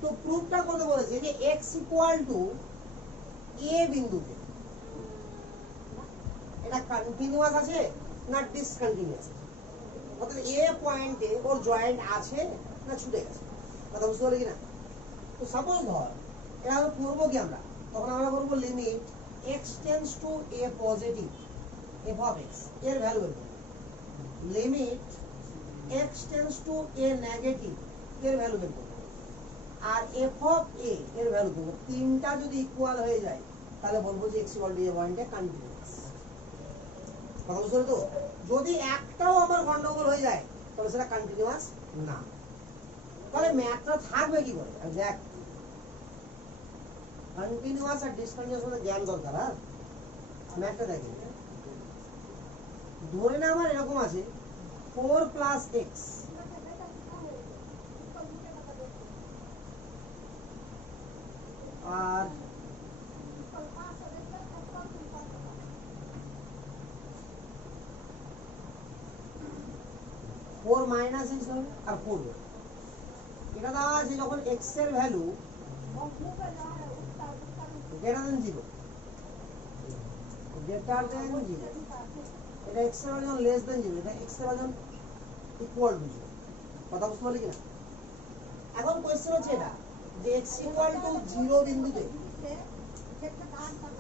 তো প্রুফটা করতে বলেছে যে x ইকুয়াল টু a বিন্দুতে এটা কন্টিনিউয়াস আছে না ডিসকন্টিনিউয়াস আছে, অর্থাৎ a পয়েন্টে ওর জয়েন্ট আছে না ছুটে গেছে, কথা বুঝতে পারলি কিনা? তো সাপোজ ধর এটা আমরা করবো কি, আমরা তখন আমরা করবো limit x tends to a positive f of x এর ভ্যালু বের করব, limit x tends to a negative এর ভ্যালু বের করব, আর f of a এর ভ্যালু করব। তিনটা যদি ইকুয়াল হয়ে যায় তাহলে বলবো যে x ইকুয়াল টু a পয়েন্টে কন্টিনিউয়াস, কথা বুঝতে তো? যদি একটাও আমার গন্ডগোল হয়ে যায় তাহলে সেটা কন্টিনিউয়াস না। তাহলে ম্যাথটা থাকবে কি করে? দেখ, কন্টিনিউয়াস আর ডিসকন্টিনিউয়াস মধ্যে জ্ঞান দরকার। হ্যাঁ, ম্যাথটা দেখি, ধরে না আমার এরকম আছে 4 প্লাস এক্স আর 4 মাইনাস এক্স হবে আর 4 হবে। এটা দেওয়া আছে যখন এক্স এর value greater than 0, greater than 0, এটা এক্স এর ভ্যালু যখন লেস দেন 0, এটা এক্স এর ভ্যালু ইকুয়াল টু 0, কথা বুঝতে পারলি কিনা? এখন কোশ্চেন হচ্ছে এটা যে এক্স ইকুয়াল টু 0 বিন্দুতে,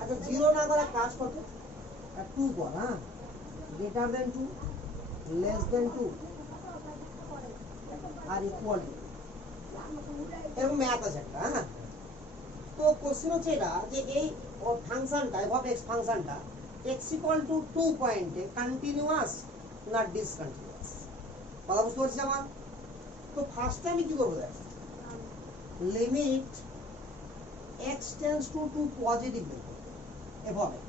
আচ্ছা 0 না করে কাজ কত 2 কর, হ্যাঁ, গ্রেটার দেন 2, লেস দেন 2 আর ইকুয়াল টু, এরকম ম্যাথ আছে একটা। হ্যাঁ, তো কোশ্চেন হচ্ছে এটা যে এই ফাংশনটা f of x ফাংশনটা x ইকুয়াল টু 2 পয়েন্টে কন্টিনিউয়াস না ডিসকন্টিনিউয়াস, কথা বুঝতে পারছিস আমার? তো ফার্স্টে আমি কি করব, দেখ limit x tends to 2 positive f of x,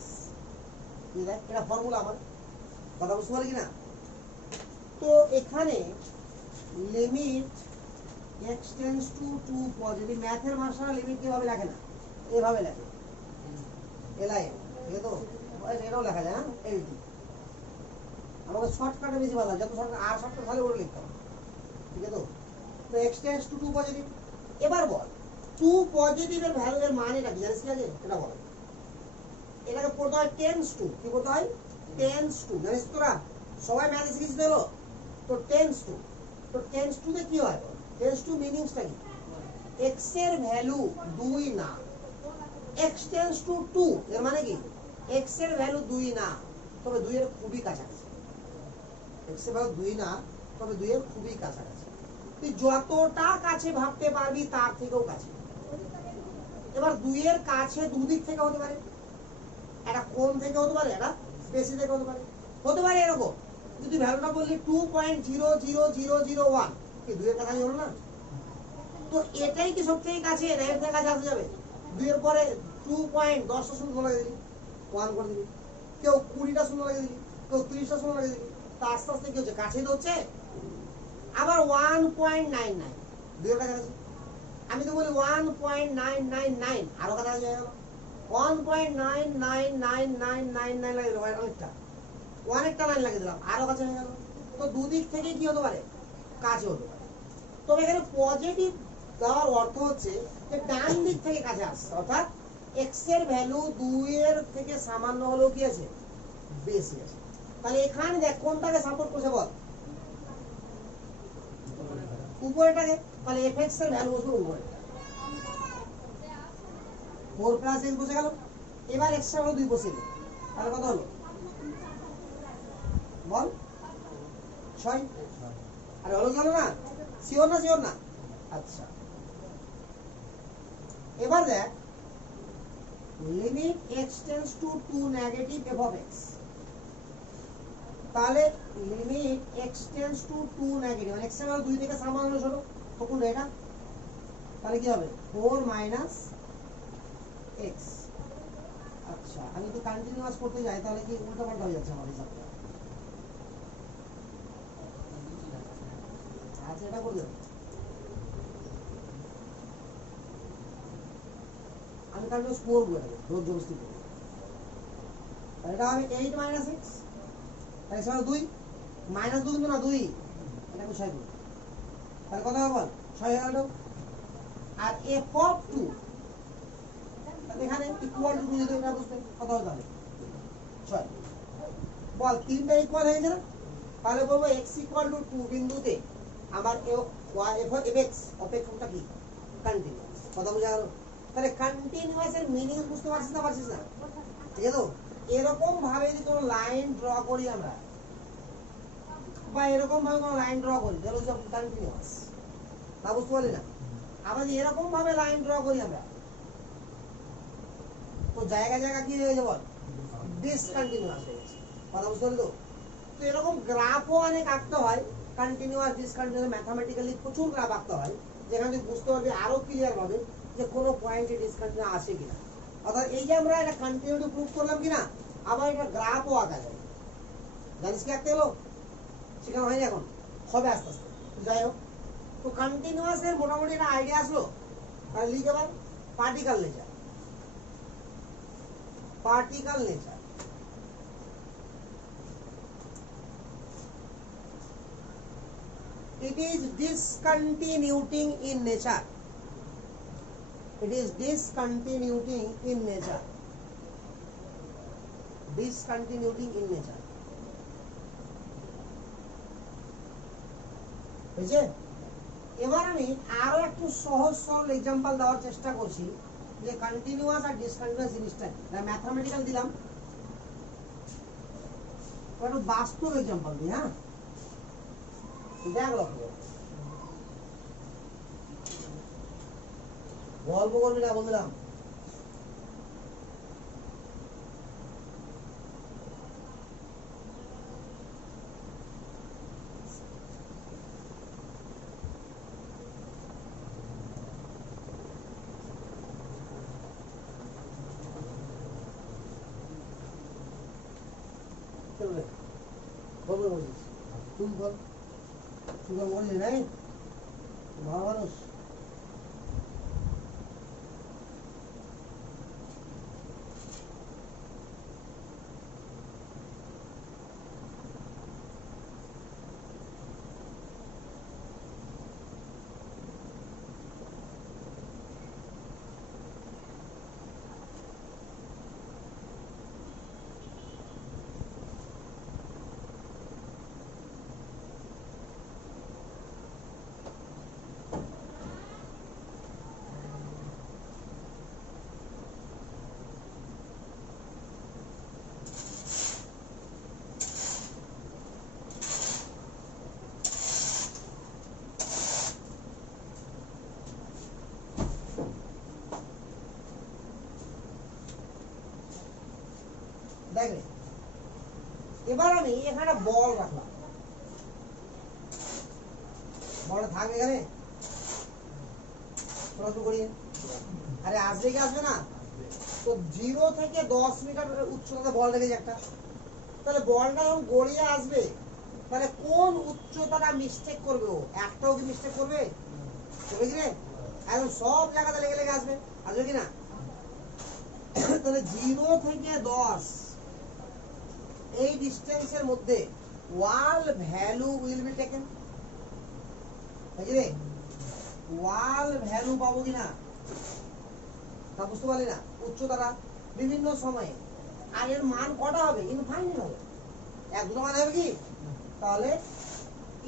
এই দেখ এটা ফর্মুলা আমার, কথা বুঝতে পারলি কিনা? তো এখানে limit x tends to 2 positive, ম্যাথের ভাষায় লিমিট কিভাবে লেখে না, এভাবে লেখে এলআই, ঠিক আছে তো? এটাও লেখা যায়, হ্যাঁ, এলটি। আমাকে শর্টকাটে বেশি ভালো লাগে, যত শর্টকাট আর শর্টকাট ভালো করে লিখতে হবে, ঠিক আছে তো? তো x টেন্ডস টু 2 পজিটিভ। এবার বল 2 পজিটিভের ভ্যালু এর মান এটা কি জানিস কি আছে? এটা বল, এটাকে পড়তে হয় টেন্ডস টু, কি পড়তে হয়? টেন্ডস টু, জানিস তোরা সবাই ম্যাথে শিখেছিস তো? তো টেন্ডস টু, তো টেন্ডস টু তে কি হয়? টেন্ডস টু মিনিংসটা কি? x এর ভ্যালু 2 না, x টেন্ডস টু 2 এর মানে কি x এর ভ্যালু 2 না, তবে 2 এর খুবই কাছাকাছি। x এর ভ্যালু 2 না, তবে 2 এর খুবই কাছাকাছি। তুই যতটা কাছে ভাবতে পারবি তার থেকেও কাছে। এবার 2 এর কাছে দুদিক থেকে হতে পারে, এটা কোণ থেকে হতে পারে, এটা বেশি থেকে হতে পারে, হতে পারে এরকম। যদি ভ্যালুটা বললি 2.00001, কি 2 এর কাছাকাছি হলো না? তো এটাই কি সবথেকে কাছে, না এর থেকে কাছে আসা যাবে? 2 এর পরে 2.10টা শূন্য লাগিয়ে দিবি, 1 করে দিবি, কেউ 20টা শূন্য লাগিয়ে দিবি, কেউ 30টা শূন্য লাগিয়ে দিবি, তো আস্তে আস্তে কি হচ্ছে, কাছে তো হচ্ছে। আবার 1.99, 2 এর কাছাকাছি। আমি তো বলি 1.999, আরো কাছাকাছি হয়ে গেল, 1.99999 লাগিয়ে দিলাম, অনেকটা 1 একটা লাইন লাগিয়ে দিলাম, আরো কাছে হয়ে গেল। তো দুদিক থেকে কি হতে পারে, কাছে হতে পারে। তবে এখানে পজিটিভ দেওয়ার অর্থ হচ্ছে যে ডান দিক থেকে কাছে আসছে, অর্থাৎ x এর ভ্যালু 2 এর থেকে সামান্য হলেও কি আছে, বেশি আছে। তাহলে এখানে দেখ কোনটাকে সাপোর্ট করছে বল, উপরেটাকে। তাহলে fx এর ভ্যালু বসবে উপরে, 4 প্লাস x বসে গেল। এবার x এর ভ্যালু 2 বসিয়ে দে, তাহলে কত হলো বল? 6। আরে হলো গেল না? শিওর না? শিওর না? আচ্ছা, এবার দেখ limit x tends to 2 negative f of x, তাহলে limit x tends to 2 negative মানে এক্স এর মান 2 থেকে সামান হলো ছোট তখন এটা তাহলে কি হবে 4 মাইনাস এক্স। আচ্ছা আমি তো কন্টিনিউয়াস করতে যাই তাহলে কি উল্টা পাল্টা হয়ে যাচ্ছে আমার হিসাবটা। আচ্ছা এটা করে দেব, আমি কন্টিনিউয়াস করবো এটাকে জোর জবরদস্তি করবো। এটা হবে 8 মাইনাস এক্স, তাহলে সমান 2 মাইনাস 2 কিন্তু না 2, এটা আমি 6 করব, তাহলে কত হবে বল 6 হয়ে গেল। আর এফ অফ 2 এখানে ইকুয়াল টু 2 যদি এটা বুঝতে কত হবে তাহলে 6 বল, তিনটা ইকুয়াল হয়ে গেল। তাহলে বলবো x ইকুয়াল টু 2 বিন্দুতে আমার এফ এক্স অপেক্ষকটা কি কন্টিনিউয়াস, কথা বোঝা গেল। তাহলে কন্টিনিউয়াস এর মিনিং বুঝতে পারছিস না পারছিস না, ঠিক আছে তো। এরকম ভাবে যদি কোনো লাইন ড্র করি আমরা বা এরকম ভাবে কোনো লাইন ড্র করি তাহলে হচ্ছে কন্টিনিউয়াস, না বুঝতে পারলি না। আবার যদি এরকম ভাবে লাইন ড্র করি আমরা তো জায়গা জায়গা কি হয়ে যাবে ডিসকন্টিনিউয়াস হয়ে গেছে, কথা বুঝতে পারলি তো। তো এরকম গ্রাফও অনেক আঁকতে হয়, কন্টিনিউয়াস ডিসকন্টিনিউয়াস ম্যাথমেটিক্যালি প্রচুর গ্রাফ আঁকতে হয়, যেখানে তুই বুঝতে পারবি আরো ক্লিয়ার হবে যে কোনো পয়েন্টে ডিসকন্টিনিউ আসে কিনা। অর্থাৎ এই যে আমরা এটা কন্টিনিউটি প্রুভ করলাম কিনা, আবার এটা গ্রাফও আঁকা যায়, জানিস কি আঁকতে হলো, শেখানো হয়নি এখন, হবে আস্তে আস্তে। যাই হোক, তো কন্টিনিউয়াস এর মোটামুটি একটা আইডিয়া আসলো। তাহলে লিখে এবার particle nature, particle nature it is discontinuing in nature, it is discontinuing in nature, discontinuing in nature বুঝছে। এবার আমি আরো একটু সহজ সরল এক্সাম্পল দেওয়ার চেষ্টা করছি যে কন্টিনিউয়াস আর ডিসকন্টিনিউয়াস জিনিসটা ম্যাথমেটিক্যাল দিলাম, একটু বাস্তব এক্সাম্পল দিই। হ্যাঁ দেখ লক্ষ্য গল্প করবি না বললাম। বলছিস তুই বল, তুই বললি নাই ভালো মানুষ। দেখবে এবার আমি এখানে বল রাখলাম, বলটা থাকবে এখানে প্রশ্ন করি, আরে আসবে কি আসবে না। তো 0 থেকে 10 মিটার উচ্চতাতে বল রেখেছে একটা, তাহলে বলটা যখন গড়িয়ে আসবে তাহলে কোন উচ্চতাটা মিস্টেক করবে, ও একটাও কি মিস্টেক করবে, করবে কি রে, একদম সব জায়গাতে লেগে লেগে আসবে, আসবে কি না। তাহলে 0 থেকে 10 এই ডিস্টেন্সের মধ্যে all value will be taken, all value পাবো কিনা তা বুঝতে পারলি না। উচ্চতাটা বিভিন্ন সময়ে আর এর মান কটা হবে, ইনফাইনাইট হবে, এক দুটো মান হবে কি, তাহলে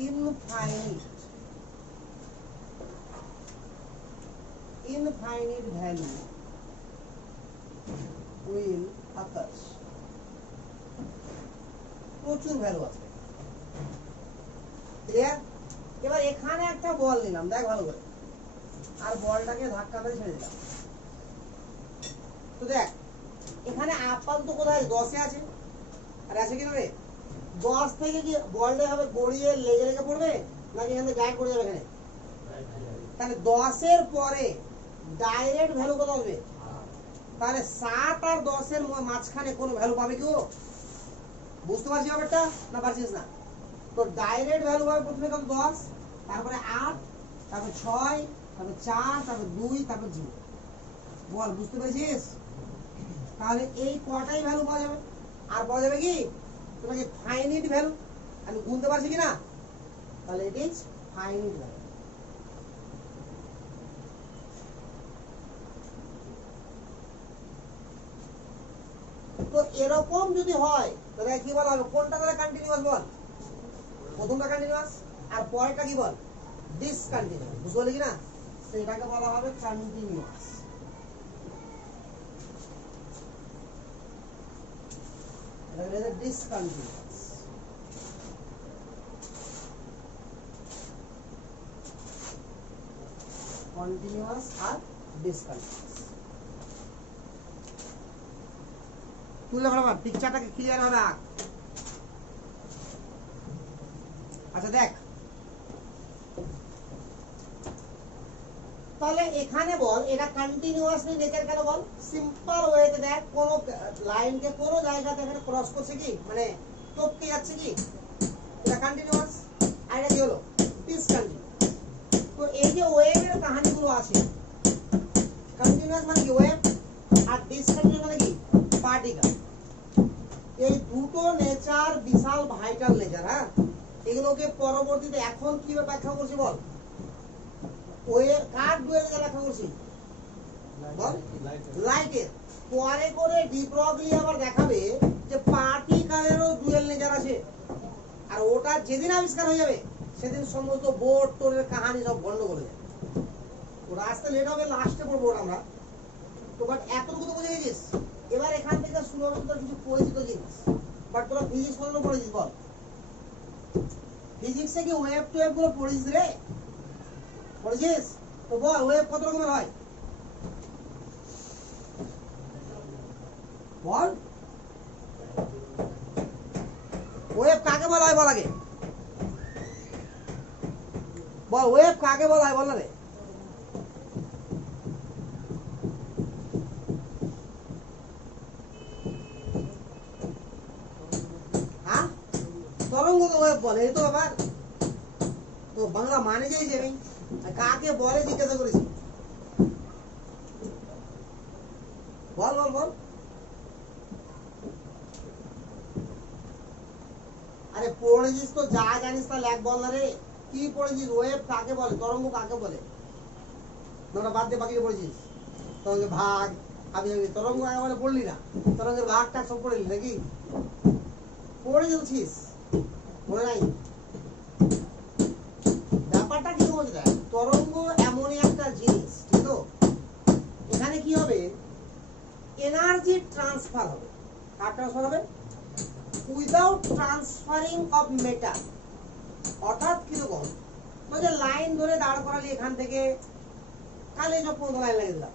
ইনফাইনাইট, ইনফাইনাইট ভ্যালু উইল আকার্স, প্রচুর ভ্যালু আছে, ক্লিয়ার। এবার এখানে একটা বল নিলাম, দেখ ভালো করে, আর বলটাকে ধাক্কা মেরে ছেড়ে দিলাম, তো দেখ এখানে আপাতত কোথায় 10 এ আছে, আর আছে কিনা রে 10 থেকে কি বলটা হবে গড়িয়ে লেগে লেগে পড়বে নাকি এখানে গাইড করে যাবে এখানে? তাহলে 10 এর পরে ডাইরেক্ট ভ্যালু কত হবে? তাহলে 7 আর 10 এর মাঝখানে কোনো ভ্যালু পাবে কি ও? বুঝতে পারছিস ব্যাপারটা না পারছিস না? তো ডাইরেক্ট ভ্যালু হবে প্রথমে কত 10, তারপরে 8, তারপর 6, তারপর 4, তারপর 2, তারপর 0। বল বুঝতে পেরেছিস? তাহলে এই কটাই ভ্যালু পাওয়া যাবে। আর পাওয়া যাবে কি তোমাকে ফাইনাইট ভ্যালু। আমি গুনতে পারছি কি না? তাহলে ইট ইজ ফাইনাইট ভ্যালু। তো এরকম যদি হয় তাহলে কি বলা হবে? কোনটা তাহলে কন্টিনিউয়াস বল? প্রথমটা কন্টিনিউয়াস আর পরেরটা কি বল? ডিসকন্টিনিউয়াস। বুঝতে পারলি কি না? সেটাকে বলা হবে কন্টিনিউয়াস। এটা হলো ডিসকন্টিনিউয়াস। কন্টিনিউয়াস আর ডিসকন্টিনিউয়াস। তুলে ফেলাবার পিকচারটাকে ক্লিয়ার হবে। আচ্ছা দেখ তাহলে এখানে বল এটা কন্টিনিউয়াসলি নেচার কেন বল? সিম্পল ওয়েতে দেখ কোন লাইনকে কোন জায়গাতে এখানে ক্রস করছে কি মানে টপকে যাচ্ছে কি, এটা কন্টিনিউয়াস আর এটা কি হলো ডিসকন্টিনিউয়াস। তো এই যে ওয়েভের কাহিনীগুলো আছে, কন্টিনিউয়াস মানে কি ওয়েভ আর ডিসকন্টিনিউয়াস মানে কি পার্টিকেল। এই দুটো নেচার বিশাল ভাইটাল নেচার। হ্যাঁ, এগুলোকে পরবর্তীতে এখন কিভাবে ব্যাখ্যা করছি বল? ওয়েভ কার ডুয়েলকে ব্যাখ্যা করছি বল? লাইটের। পরে করে ডি ব্রগলি আবার দেখাবে যে পার্টিকেলেরও ডুয়েল নেচার আছে। আর ওটা যেদিন আবিষ্কার হয়ে যাবে সেদিন সমস্ত বোর্ড টোরের কাহিনী সব গন্ডগোল হয়ে যাবে। ওরা আসতে লেট হবে, লাস্টে পড়বো আমরা। তো বাট এতটুকু তো বুঝে গেছিস। এবার এখান থেকে শুরু হবে তোর কিছু পরিচিত জিনিস। বাট তোরা ফিজিক্স কত পড়েছিস বল? ফিজিক্সে কি ওয়েভ টুয়েভ গুলো পড়েছিস রে? পড়েছিস? তো বল ওয়েভ কত রকমের হয় বল? ওয়েভ কাকে বলা হয় বল আগে বল? ওয়েভ কাকে বলা হয় বল না রে? হ্যাঁ, তরঙ্গকে ওয়েভ বলে, এই তো ব্যাপার। তো বাংলা মানে যাই যে কাকে বলে জিজ্ঞাসা করেছি। বল বল বল। আরে পড়েছিস তো, যা জানিস তা লেখ বল না রে। কি পড়েছিস? ওয়েভ কাকে বলে, তরঙ্গ কাকে বলে? ওটা বাদ দিয়ে বাকিটা পড়েছিস। তরঙ্গের ভাগ আমি তরঙ্গ কাকে বলে পড়লি না? তরঙ্গের ভাগটা সব পড়লি নাকি? পড়ে যাচ্ছিস মনে নাই? ব্যাপারটা কি বলতে দেখ, তরঙ্গ এমনই একটা জিনিস, ঠিক তো? এখানে কি হবে? এনার্জি ট্রান্সফার হবে। কার ট্রান্সফার হবে? উইদাউট ট্রান্সফারিং অফ মেটার। অর্থাৎ কিরকম? মানে লাইন ধরে দাঁড় করালি এখান থেকে কালে সব পর্যন্ত লাইন লাগিয়ে দিলাম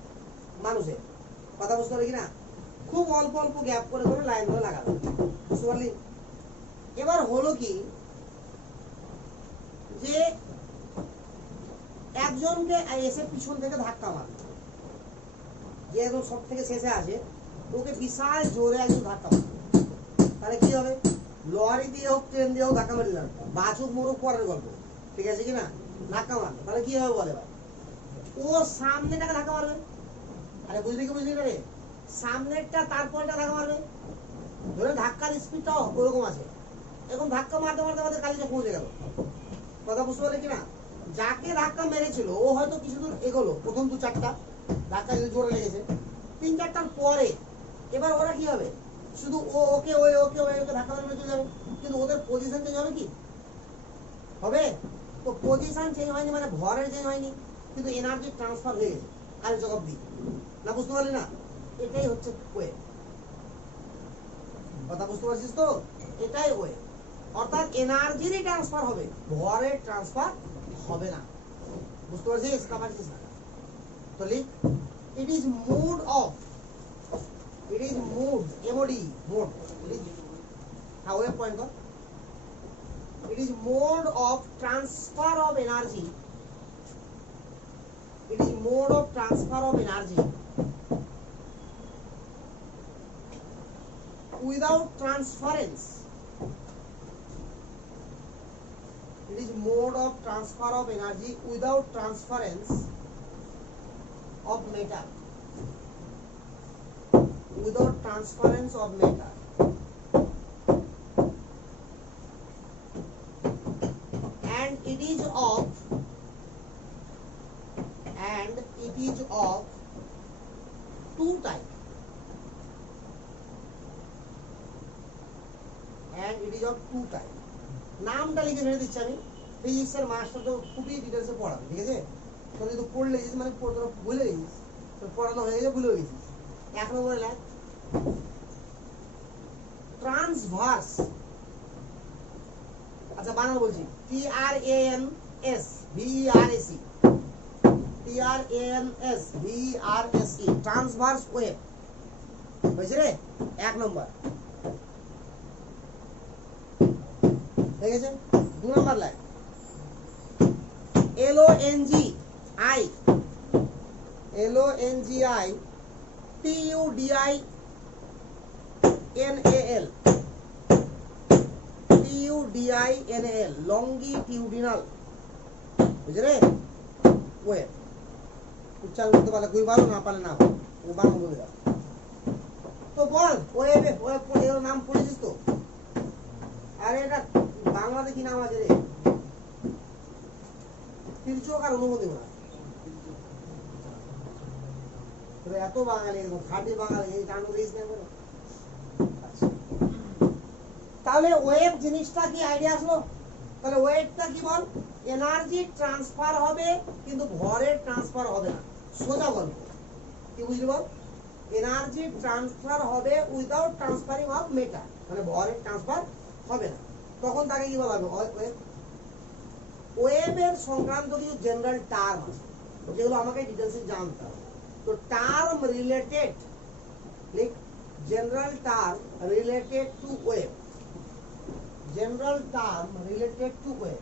মানুষের। কথা বুঝতে পারলি কিনা? খুব অল্প অল্প গ্যাপ করে করে লাইন ধরে লাগাবে। বুঝতে পারলি? এবার হলো কি যে একজনকে এসে পিছন থেকে ধাক্কা মারবে, যে একদম সব থেকে শেষে আছে ওকে বিশাল জোরে একজন ধাক্কা মারবে। তাহলে কি হবে? লরি দিয়ে হোক ট্রেন দিয়ে হোক ধাক্কা মারি লাগবে, বাছুক মুরুক পরের গল্প, ঠিক আছে কিনা? ধাক্কা মারবে। তাহলে কি হবে বলে ভাই? ও সামনেটাকে ধাক্কা মারবে। আরে বুঝলি কি বুঝলি রে? সামনেরটা তারপরটা ধাক্কা মারবে। ধরে ধাক্কার স্পিডটাও ওরকম আছে। এরকম ধাক্কা মারতে মারতে মারতে কালিতে পৌঁছে গেল। কথা বুঝতে পারলে কিনা? যাকে ধাক্কা মেরেছিল ও হয়তো কিছু দূর এগোলো, প্রথম 2-4টা ধাক্কা যদি জোরে লেগেছে, 3-4টার পরে এবার ওরা কি হবে? শুধু ওকে ধাক্কা মেরে চলে যাবে, কিন্তু ওদের পজিশন চেঞ্জ হবে কি? হবে? তো পজিশন চেঞ্জ হয়নি মানে ভরের চেঞ্জ হয়নি, কিন্তু এনার্জি ট্রান্সফার হয়ে গেছে কাল জগৎ দিয়ে। না বুঝতে পারলি না? এটাই হচ্ছে ওয়েভ। কথা বুঝতে পারছিস তো? এটাই ওয়েভ। অর্থাৎ এনার্জিরই ট্রান্সফার হবে, ভরের ট্রান্সফার হবে না। বুঝতে পারছিস না পারছিস না? তো লিখ, it is mode of body mode, how wave point kar, it is mode of transfer of energy, it is mode of transfer of energy without transference, it is mode of transfer of energy without transference of matter, without transference of matter, and it is of two types, and it is of two types. নামটা লিখে ফেলে দিচ্ছি আমি, ফিজিক্সের মাস্টার তো খুবই ডিটেলসে পড়াবে, ঠিক আছে? তো যদি পড়লে গেছিস মানে তোরা ভুলে গেছিস, তোর পড়ানো হয়ে গেছে ভুলে গেছিস। এক নম্বরে লেখ ট্রান্সভার্স, আচ্ছা বানান বলছি, TRANSVERSE, TRANSVERSE, ট্রান্সভার্স ওয়েভ হয়েছে রে, এক নম্বর হয়ে গেছে। দু নম্বর লেখ LONGI, TUDINAL, longitudinal, বুঝলে রে ওয়েভ। উচ্চারণ করতে পারলে খুবই ভালো, না পারলে না, ও বাংলা বলে দাও। তো বল ওয়েভ এর নাম পড়েছিস তো? আরে এটা বাংলাতে কি নাম আছে রে? তির্যক আর অনুমতি না, এত বাঙালি এরকম খাঁটি বাঙালি এই কাণ্ড দিস না করে। তাহলে ওয়েভ জিনিসটা কি আইডিয়া আসলো? তাহলে ওয়েভটা কি বল, এনার্জি ট্রান্সফার হবে কিন্তু ভরের ট্রান্সফার হবে না, সোজা গল্প। কি বুঝলি বল, এনার্জি ট্রান্সফার হবে উইদাউট ট্রান্সফারিং অফ মেটার, মানে ভরের ট্রান্সফার হবে না, তখন তাকে কি বলা হবে ওয়েভ। ওয়েভের সংক্রান্ত কিছু জেনারেল টার্ম আছে যেগুলো আমাকে ডিটেলসে জানতে হবে। তো টার্ম রিলেটেড, লিখ general term related to wave, general term related to wave.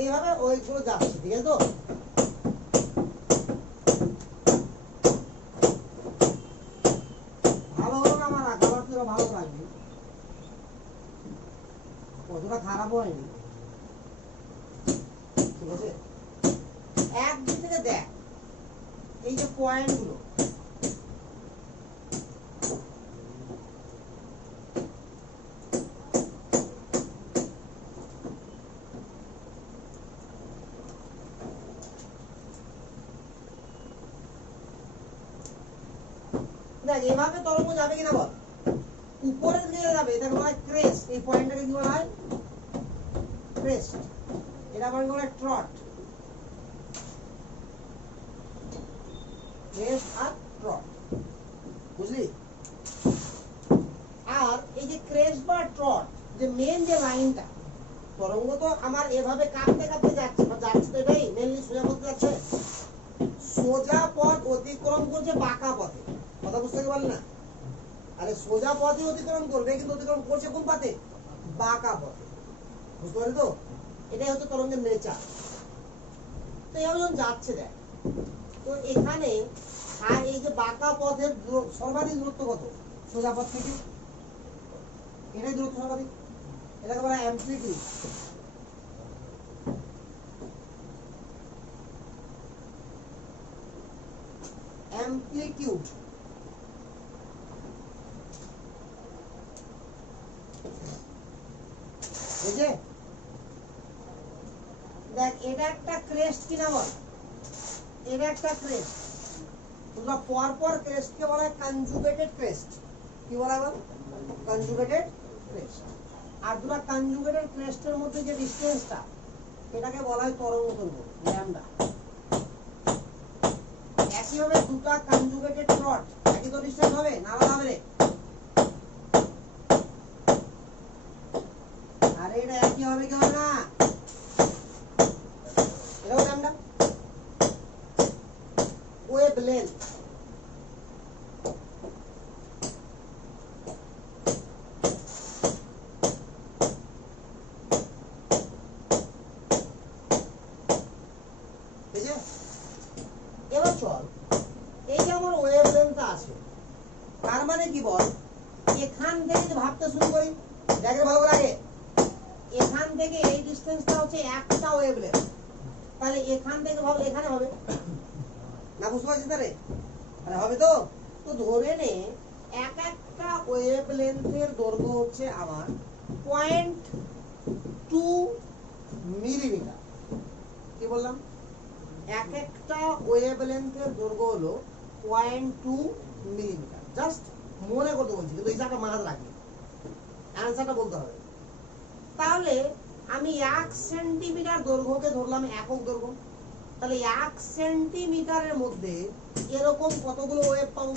এইভাবে ওইগুলো যাচ্ছে, ঠিক আছে? তো ভালো হলো না আমার আঁকাবার, তোরা ভালো লাগবে, কতটা খারাপ হয়নি, ঠিক আছে? একদিক থেকে দেখ এই যে পয়েন্ট গুলো, এভাবে তরঙ্গ যাবে কিনা বল, উপরের দিকে যাবে, এটাকে বলা হয় ক্রেস্ট, এই পয়েন্টটাকে কি বলা হয় ক্রেস্ট, এটা বলা হয় ট্রট, ক্রেস্ট আর ট্রট, বুঝলি? আর এই যে ক্রেস্ট বা ট্রট, যে মেন যে লাইনটা, তরঙ্গ তো আমার এভাবে কাটতে কাটতে যাচ্ছে, বা যাচ্ছে তো এটাই মেনলি সোজা পথে যাচ্ছে, সোজা পথ অতিক্রম করছে বাঁকা পথে, কথা বুঝতে পারলি না? আরে সোজা পথে অতিক্রম করবে কিন্তু অতিক্রম করছে কোন পথে, বাঁকা পথে, বুঝতে পারলি তো? এটাই হচ্ছে তরঙ্গের নেচার। তো এমন যাচ্ছে দেখ, তো এখানে আর এই যে বাঁকা পথের সর্বাধিক দূরত্ব কত সোজা পথ থেকে, এটাই দূরত্ব সর্বাধিক, এটাকে বলা অ্যামপ্লিটিউড। অ্যামপ্লিটিউড বুঝে? দেখ এটা একটা ক্রেস্ট কিনা বল, এটা একটা ক্রেস্ট, তোমরা পরপর ক্রেস্টকে বলা হয় কনজুগেটেড ক্রেস্ট। কি বলা হয়? Conjugated crest. আর দুটো কনজুগেটেড ক্রেস্টের মধ্যে যে ডিসটেন্সটা, এটাকে বলা হয় তরঙ্গ দৈর্ঘ্য ল্যামডা। একইভাবে দুটো কনজুগেটেড প্লট একই তো ডিসটেন্স হবে না, আলাদা হবে রে? আরে এটা একই হবে কি হবে না? এটাও ল্যামডা। ওয়েভ লেন্থ এবার চল, এই যে আমার ওয়েভ লেন্থ আছে, তার মানে কি বল, এখান থেকে যদি ভাবতে শুরু করি, দেখে ভালো লাগে, এখান থেকে এই ডিসটেন্সটা হচ্ছে একটা ওয়েভ লেন্থ, তাহলে এখান থেকে ভাবলে এখানে হবে না, বুঝতে পারছিস তাহলে? আরে হবে তো। তো ধরে নে এক একটা ওয়েভ লেন্থের দৈর্ঘ্য হচ্ছে আমার 0.2 মিলিমিটার। কি বললাম? এক একটা ওয়েভ লেন্থের দৈর্ঘ্য হলো 0.2 মিলিমিটার। জাস্ট মনে করতে বলছি, কিন্তু হিসাবটা মাথায় রাখবি, অ্যান্সারটা বলতে হবে। তাহলে আমি 1 সেন্টিমিটার দৈর্ঘ্যকে ধরলাম একক দৈর্ঘ্য, তাহলে 1 সেন্টিমিটারের মধ্যে এরকম কতগুলো ওয়েভ পাবো?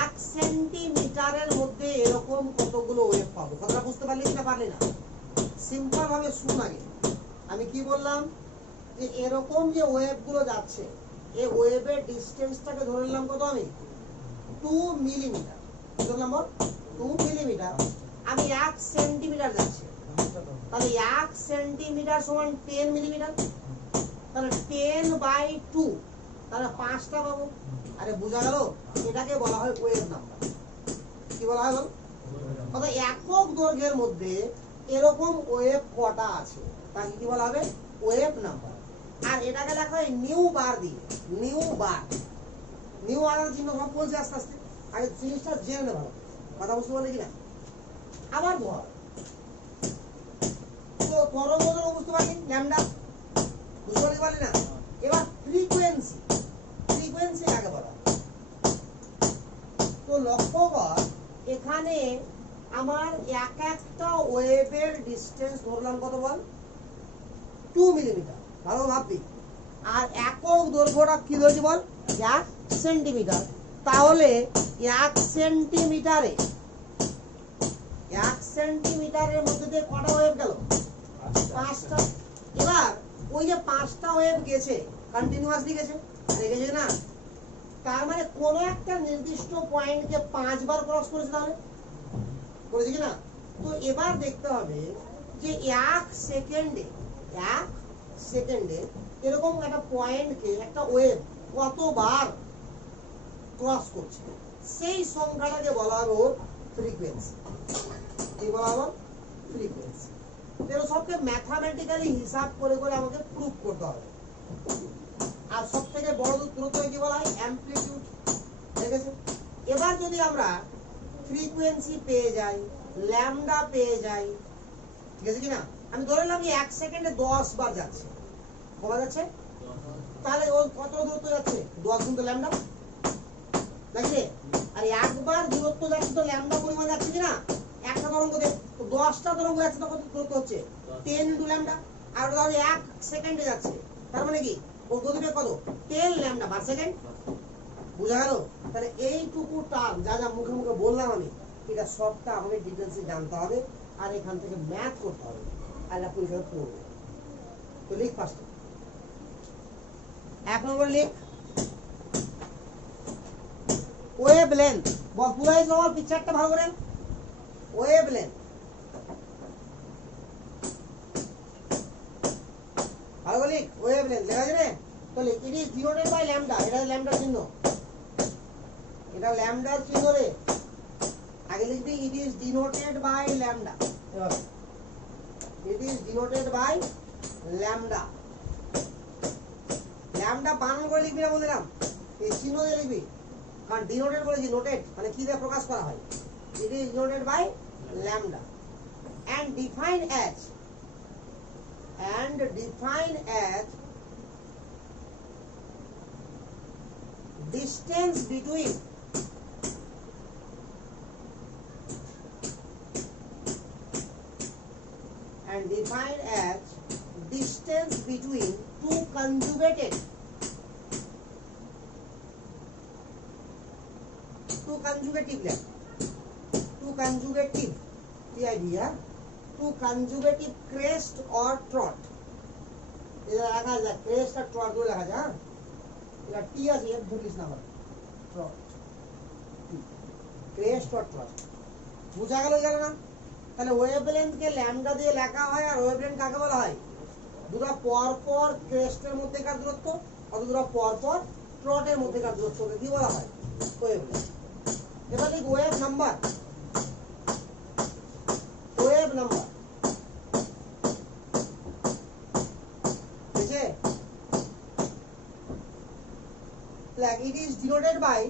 1 সেন্টিমিটারের মধ্যে এরকম কতগুলো ওয়েভ পাবো? কথাটা বুঝতে পারলি না পারলি না? সিম্পল ভাবে শুন আগে। আমি কি বললাম, যে এরকম যে ওয়েভ গুলো যাচ্ছে, এই ওয়েভের ডিসটেন্সটাকে ধরে নিলাম কত? আমি 2 মিলিমিটার ধরলাম, 2 মিলিমিটার। আমি 1 সেন্টিমিটার যাচ্ছে, তাহলে 1 সেন্টিমিটার সমান 10 মিলিমিটার, তাহলে 10/2, তাহলে 5টা পাবো। আরে বোঝা গেল? এটাকে বলা হয় ওয়েভ নাম্বার। কি বলা হয় বল? অর্থাৎ একক দৈর্ঘ্যের মধ্যে এরকম ওয়েভ কটা আছে তাকে কি বলা হবে? Wave number. আর এটাকে লেখা হয় নিউ বার দিয়ে, নিউ বার। নিউ আর চিহ্ন সব বলছে আস্তে আস্তে, আগে জিনিসটা জেনে নে ভালো। কথা বুঝতে পারলে কিনা? আবার ধর, তো তরঙ্গ দৈর্ঘ্য বুঝতে পারলি, ল্যামডা বুঝতে পারলি না? এবার ফ্রিকোয়েন্সি, ফ্রিকোয়েন্সি কাকে বলা? তো লক্ষ্য কর, এখানে আমার এক একটা ওয়েভের ডিসটেন্স ধরলাম কত বল? 2 মিলিমিটার। ভালো ভাববি। আর একক দৈর্ঘ্যটা কি ধরেছি বল? 1 সেন্টিমিটার। তাহলে 1 সেন্টিমিটারে, 1 সেন্টিমিটারের মধ্যে দিয়ে কটা ওয়েভ গেল? 5টা। এবার ওই যে 5টা ওয়েভ গেছে, কন্টিনিউয়াসলি গেছে, গেছে না? তার মানে কোন একটা নির্দিষ্ট পয়েন্টকে 5 বার ক্রস করেছে, তাহলে করেছে কিনা? তো এবার দেখতে হবে যে 1 সেকেন্ডে, 1 সেকেন্ডে এরকম একটা পয়েন্টকে একটা ওয়েভ কতবার ক্রস করছে, সেই সংখ্যাটাকে বলা হবে ওর ফ্রিকোয়েন্সি। কি বলা হবে? ফ্রিকোয়েন্সি। এর সবকে ম্যাথমেটিক্যালি হিসাব করে করে আমাকে প্রুফ করতে হবে। আর সবথেকে বড় দূরত্বকে কি বলা হয়? অ্যামপ্লিটিউড। ঠিক আছে? এবার যদি আমরা ফ্রিকোয়েন্সি পেয়ে যাই, ল্যামডা পেয়ে যাই, ঠিক আছে কিনা? আমি ধরে নিলাম যে 1 সেকেন্ডে 10 বার যাচ্ছে। কবার যাচ্ছে? তাহলে ও কত দূরত্ব যাচ্ছে? 10 গুণ ল্যামডা, নাকি? আর একবার দূরত্ব যাচ্ছে তো ল্যামডা পরিমাণ যাচ্ছে কিনা? একটা তরঙ্গ দেখ, তো 10টা তরঙ্গ যাচ্ছে, তো কত দূরত্ব হচ্ছে? 10 × ল্যামডা। আর ধরো 1 সেকেন্ডে যাচ্ছে, তার মানে কি ওর গতিবেগ কত? 10 ল্যামডা পার সেকেন্ড। বুঝা গেল? তাহলে এইটুকু টার্ম যা যা মুখে মুখে বললাম আমি, এটা সবটা আমাকে ডিটেইলসে জানতে হবে, আর এখান থেকে ম্যাথ করতে হবে, আর এটা পরীক্ষা করব। তো লিখ ফার্স্ট, 1 নম্বর লিখ ওয়েভ লেন্থ। বল পুরাই সবার পিকচারটা ভালো করে। ওয়েভ লেন্থ, ভালো লিখ। ওয়েভ লেন্থ লেখা আছে রে? তো লিখ it is denoted by lambda. এটা ল্যামডার চিহ্ন, এটা ল্যামডার চিহ্ন রে। আগে লিখবি it is denoted by lambda. It is denoted by lambda. Lambda বানান করে লিখবি না বললাম, এই চিহ্ন দিয়ে লিখবি, কারণ ডিনোটেড বলেছি, নোটেড মানে কি দিয়ে প্রকাশ করা হয়। It is denoted by lambda and define as distance between and defined as distance between two conjugated crest or trot. এটা লেখা যায় crest আর trot গুলো লেখা যায়, এটা টি আছে এর ধরিস না আবার trot crest or trot বুঝা গেল না? তাহলে ওয়েভলেন্থ কে ল্যামডা দিয়ে লেখা হয়, আর ওয়েভলেন্থ কাকে বলা হয়? দুটো পর পর ক্রেস্টের মধ্যেকার দূরত্ব অথবা দুটো পর পর ট্রটের মধ্যেকার দূরত্বকে কি বলা হয়? ওয়েভলেন্থ। এবার লিখ ওয়েভ নাম্বার বুঝে? like it is denoted by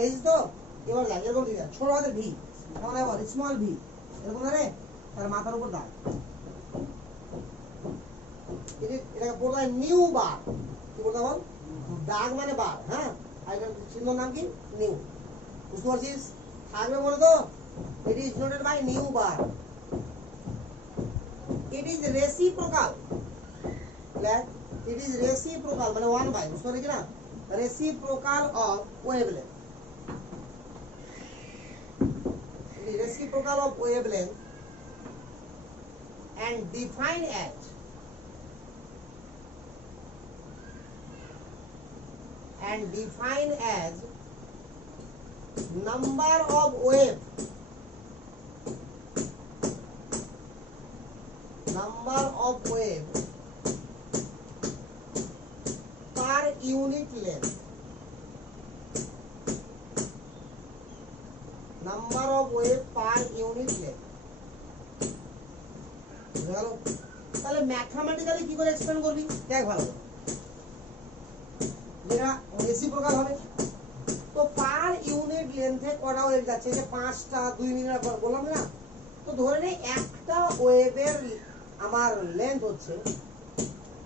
range তো এবার দেখ এরকম দিকে ছোট হাতের ভি, এখন এবার স্মল ভি এরকম ধরে তার মাথার উপর দাগ, এটাকে বলতে হয় নিউ বার। কি বলতে বল? দাগ মানে বার, হ্যাঁ, আর এটার চিহ্নর নাম কি? নিউ। বুঝতে পারছিস? থাকবে বলে তো, it is denoted by nu bar. It is reciprocal, মানে 1 বাই, বুঝতে পারলি কি না? Reciprocal of wavelength, and defined as number of wave per unit length, তাহলে ম্যাথমেটিক্যালি কি করে এক্সপ্লেন করবি? দেখ ভালো করে, যেটা রেসিপ্রোকাল হবে তো পার ইউনিট লেন্থে কটা ওয়েভ যাচ্ছে, যে 5টা 2 মিনিট বললাম না, তো ধরে নে একটা ওয়েভের আমার লেন্থ হচ্ছে,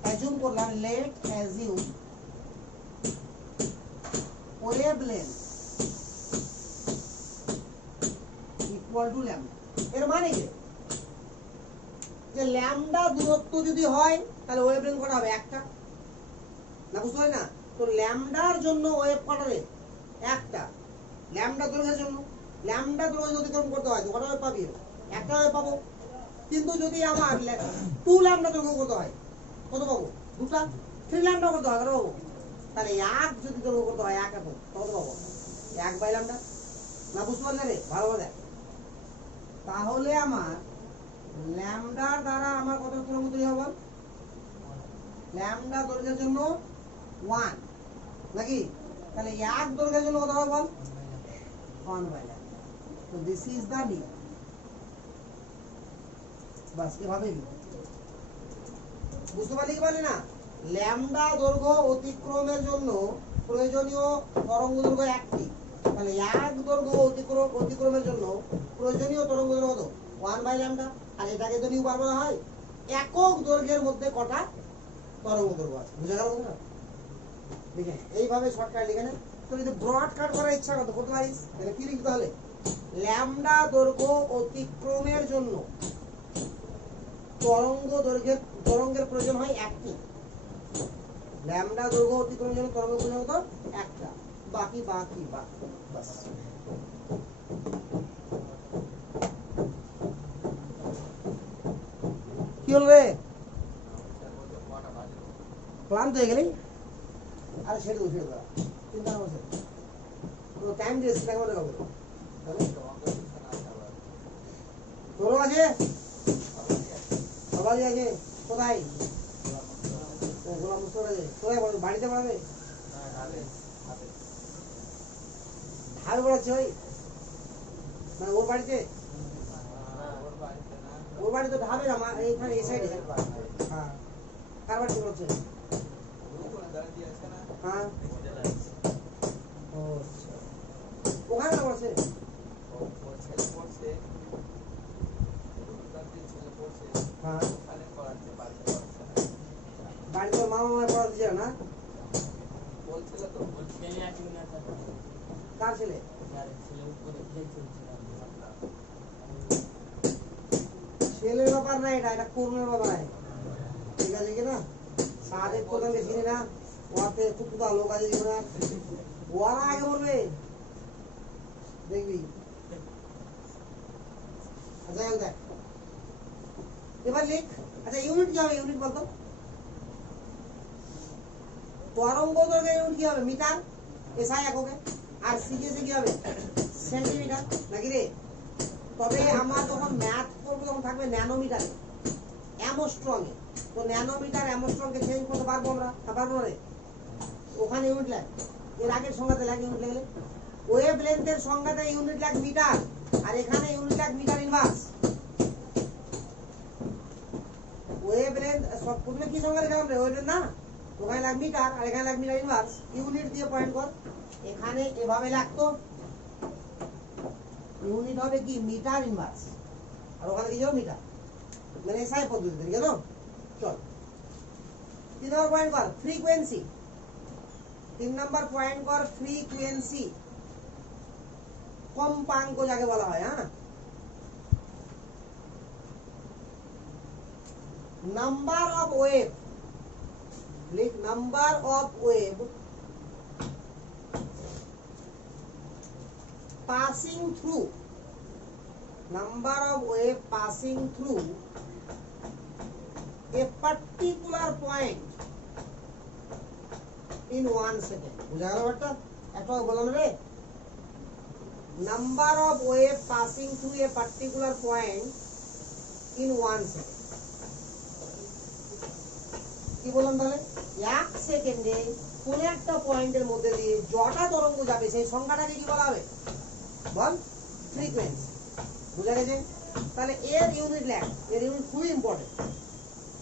অ্যাজিউম করলাম, let assume wave length equal to lambda. এর মানে কি? যে ল্যামডা দূরত্ব যদি হয় তাহলে ওয়েভ লেন্থ কটা হবে? একটা না, বুঝতে পারি না? তো ল্যামডার জন্য ওয়েভ কটা রে? একটা। ল্যামডা দৈর্ঘ্যের জন্য, ল্যামডা দৈর্ঘ্য অতিক্রম করতে হয় কটা ওয়েভ পাবি? একটা ওয়েভ পাবো। কিন্তু যদি আমার 2 ল্যামডা দৈর্ঘ্য করতে হয় কত পাবো? দুটা। 3 ল্যামডা করতে হয় কত পাবো? তাহলে 1 যদি দৈর্ঘ্য করতে হয় 1 কত পাবো? 1 বাই ল্যামডা। না, বুঝতে পারলে রে? ভালোভাবে। তাহলে আমার ল্যামডার দ্বারা আমার কত তরঙ্গ তৈরি হবে? ল্যামডা দৈর্ঘ্যের জন্য 1 নাকি? তাহলে 1 দৈর্ঘ্যের জন্য কত হবে বল? 1 বাই ল্যামডা। তো দিস ইজ দ্য ডি। বাস এভাবে বুঝতে পারলি কি পারলি না? ল্যামডা দৈর্ঘ্য অতিক্রমের জন্য প্রয়োজনীয় তরঙ্গ দৈর্ঘ্য 1টি, তাহলে 1 দৈর্ঘ্য অতিক্রমের জন্য প্রয়োজনীয় তরঙ্গ দৈর্ঘ্য কত? 1 বাই ল্যামডা। আর এটাকে তো নিউ বার বলা হয়। একক দৈর্ঘ্যের মধ্যে কটা তরঙ্গ দৈর্ঘ্য আছে, বুঝা গেল না? দেখেন এইভাবে শর্টকাট লিখে নেন। তো যদি ব্রড কাট করার ইচ্ছা করতে পারিস তাহলে কি লিখতে হলে? ল্যামডা দৈর্ঘ্য অতিক্রমের জন্য তরঙ্গের প্রয়োজন হয় 1টি। ল্যামডা দৈর্ঘ্য অতিক্রমের জন্য তরঙ্গের প্রয়োজন কত? 1টা। বাকি বাস কি হল রে? ক্লান্ত হয়ে গেলি? আরে ছেড়ে দেবো চিন্তা করছে তো টাইম দিয়েছি টাইম মতো হবে তোরও আছে সবাই আছে কোথায়? গোলাম মুস্তফা আছে কোথায়? বাড়িতে পড়াবে? ধারে পড়াচ্ছে ওই মানে ওর বাড়িতে? ওর বাড়ি তো ঢাবে না এইখানে এই সাইডে। হ্যাঁ, কার বাড়িতে পড়ছে? হ্যাঁ, ওখানে পড়ছে। হ্যাঁ, বাড়িতে মামা মামা পড়া দিচ্ছে না? কার ছেলে? ছেলের ব্যাপার না, এটা এটা করুণার ব্যাপার আছে, ঠিক আছে কিনা? সাড়ে প্রধানকে চিনি না, ওয়াতে খুব লোক আছে জীবনে, ওরা আগে বলবে দেখবি। আচ্ছা দেখ এবার লিখ। আচ্ছা ইউনিট কি হবে? ইউনিট বলতো, তরঙ্গ দৈর্ঘ্যের ইউনিট কি হবে? মিটার, এসআই এককে। আর সিজিএসে কি হবে? সেন্টিমিটার, নাকি রে? তবে আমরা যখন ম্যাথ করবো তখন থাকবে ন্যানোমিটারে, অ্যামস্ট্রং এ। তো ন্যানোমিটার অ্যামস্ট্রং কে চেঞ্জ করতে পারবো আমরা? পারবো রে? ওখানে ইউনিট লাগ, এর আগের সংখ্যাতে লাগে ইউনিট লাগলে। ওয়েভ লেন্থের সংখ্যাতে ইউনিট লাগ মিটার, আর এখানে ইউনিট লাগ মিটার ইনভার্স। ওয়েভ লেন্থ সব প্রথমে কি সংখ্যা লিখলাম রে? ওয়েভ লেন্থ না, ওখানে লাগ মিটার আর এখানে লাগ মিটার ইনভার্স। ইউনিট দিয়ে পয়েন্ট কর, এখানে এভাবে লাগতো, ইউনিট হবে কি? মিটার ইনভার্স, আর ওখানে কি যাবে? মিটার, মানে এসআই পদ্ধতি ঠিক আছে। চল 3 নম্বর পয়েন্ট কর ফ্রিকোয়েন্সি। 3 নম্বর পয়েন্ট কর ফ্রিকোয়েন্সি, কম্পাঙ্ক যাকে বলা হয়। হ্যাঁ, নাম্বার অফ ওয়েভ, লিখ number of wave passing through, number of wave passing through a particular point in 1 second। বুঝা গেল ব্যাপারটা? একটা বললাম রে, number of wave passing through a particular point in 1 second। কি বললাম তাহলে? 1 সেকেন্ডে কোন একটা পয়েন্টের মধ্যে দিয়ে যটা তরঙ্গ যাবে সেই সংখ্যাটাকে কি বলা হবে? বল, ফ্রিকোয়েন্সি। বুঝা গেছে? তাহলে এর ইউনিট ল্যাগ, এর ইউনিট খুবই important.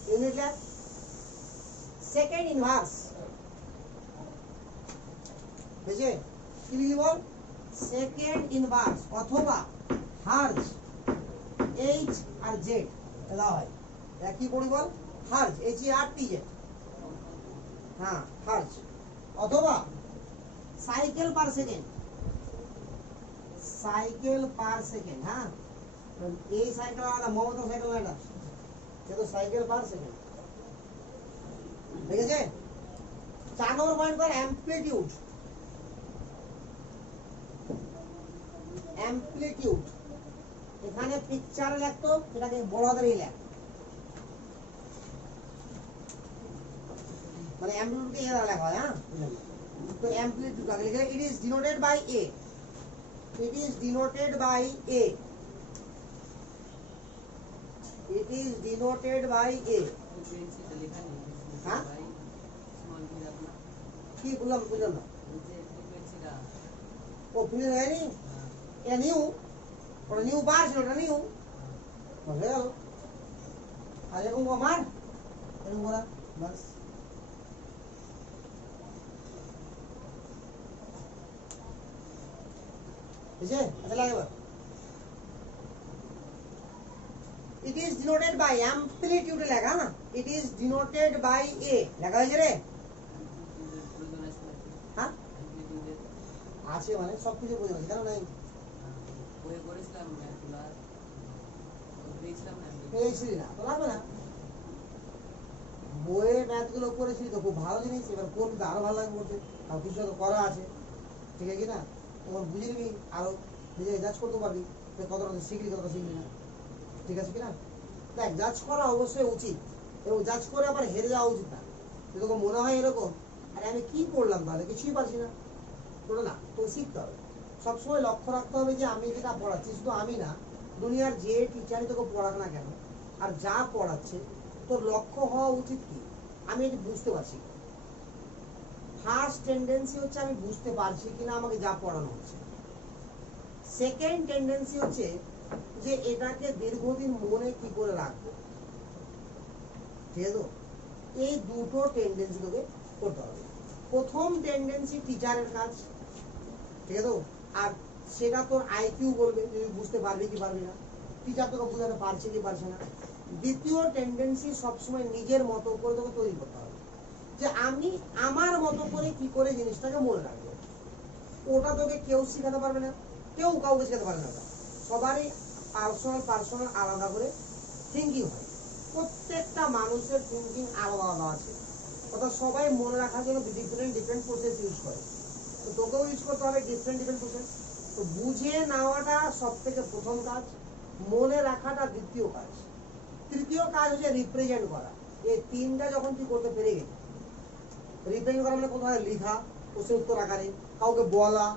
Unit lag second inverse, বুঝে? কি লিখি বল? সেকেন্ড ইনভার্স অথবা হার্জ, এইচ আর জেড এলা হয়, এটা কি পড়ি বল? হার্জ, এইচ ই আর টি জেড। হ্যাঁ, হার্জ অথবা cycle per second, cycle per second. হ্যাঁ, এই সাইকেল আলাদা, মমতা সাইকেল আলাদা, কিন্তু সাইকেল পার সেকেন্ড, ঠিক আছে? 4 নম্বর পয়েন্ট কর অ্যামপ্লিটিউড। অ্যামপ্লিটিউড এখানে পিকচারে লাগতো, এটাকে বড় হাতের এই লেখ, মানে অ্যামপ্লিটিউডকে এ দ্বারা লেখা হয়। হ্যাঁ, তো অ্যামপ্লিটিউড আগে লিখে it is denoted by A, it is denoted by a, it is denoted by a। হ্যাঁ, কি বললাম বুঝলাম না? ও ফিরে হয়নি, এটা নিউ, ওটা নিউ বার ছিল, ওটা নিউ হয়ে গেল। আর এরকম আমার এরকম করা বাস। বুঝে? আচ্ছা লাগে এবার, it is denoted by amplitude লেখা না, it is denoted by a লেখা হয়েছে রে। হ্যাঁ, আছে মানে সব কিছু বোঝা যাচ্ছে, কেন নাই? বই পড়েছিলাম ম্যাথগুলো, পেয়েছিলি না তো লাগবে না, বইয়ে ম্যাথগুলো করেছিলি তো খুব ভালো জিনিস। এবার করবি তো আরো ভালো লাগবে করতে, আর কিছু তো করা আছে, ঠিক আছে কিনা? তখন বুঝে নিবি, আরো নিজে জাজ করতে পারবি যে কতটা শিখলি কতটা শিখলি না, ঠিক আছে কিনা? দেখ, জাজ করা অবশ্যই উচিত, এবং জাজ করে আবার হেরে যাওয়া উচিত না। যদি মনে হয় এরকম, আরে আমি কি করলাম তাহলে, কিছুই পারছি না, তোর না, তোর শিখতে হবে। সবসময় লক্ষ্য রাখতে হবে যে আমি যেটা পড়াচ্ছি, শুধু আমি না, দুনিয়ার যে টিচারই তোকে পড়াক না কেন আর যা পড়াচ্ছে, তোর লক্ষ্য হওয়া উচিত কি, আমি এটি বুঝতে পারছি। ফার্স্ট টেন্ডেন্সি হচ্ছে আমি বুঝতে পারছি কিনা আমাকে যা পড়ানো হচ্ছে। সেকেন্ড টেন্ডেন্সি হচ্ছে যে এটাকে দীর্ঘদিন মনে কি করে রাখবো, ঠিক আছে? এই দুটো টেন্ডেন্সি তোকে করতে হবে। প্রথম টেন্ডেন্সি টিচারের কাজ, ঠিক আছে? আর সেটা তোর আইকিউ বলবে, তুই বুঝতে পারবি কি পারবি না, টিচার তোকে বোঝাতে পারছে কি পারছে না। দ্বিতীয় টেন্ডেন্সি সবসময় নিজের মতো করে তোকে তৈরি করতে হবে, যে আমি আমার মতো করে কি করে জিনিসটাকে মনে রাখবো। ওটা তোকে কেউ শেখাতে পারবে না, কেউ কাউকে শেখাতে পারবে না। ওটা সবারই পার্সোনাল আলাদা করে থিঙ্কিং হয়। প্রত্যেকটা মানুষের থিঙ্কিং আলাদা আলাদা আছে, অর্থাৎ সবাই মনে রাখার জন্য ডিফারেন্ট প্রসেস ইউজ করে। তো তোকেও ইউজ করতে হবে ডিফারেন্ট প্রসেস। তো বুঝে নেওয়াটা সব থেকে প্রথম কাজ, মনে রাখাটা দ্বিতীয় কাজ, তৃতীয় কাজ হচ্ছে রিপ্রেজেন্ট করা। এই তিনটা যখন তুই করতে পেরে গেলি, রিপ্রেজেন্ট করা মানে কোথায় লেখা, প্রশ্নের উত্তর আকারে, কাউকে বলা,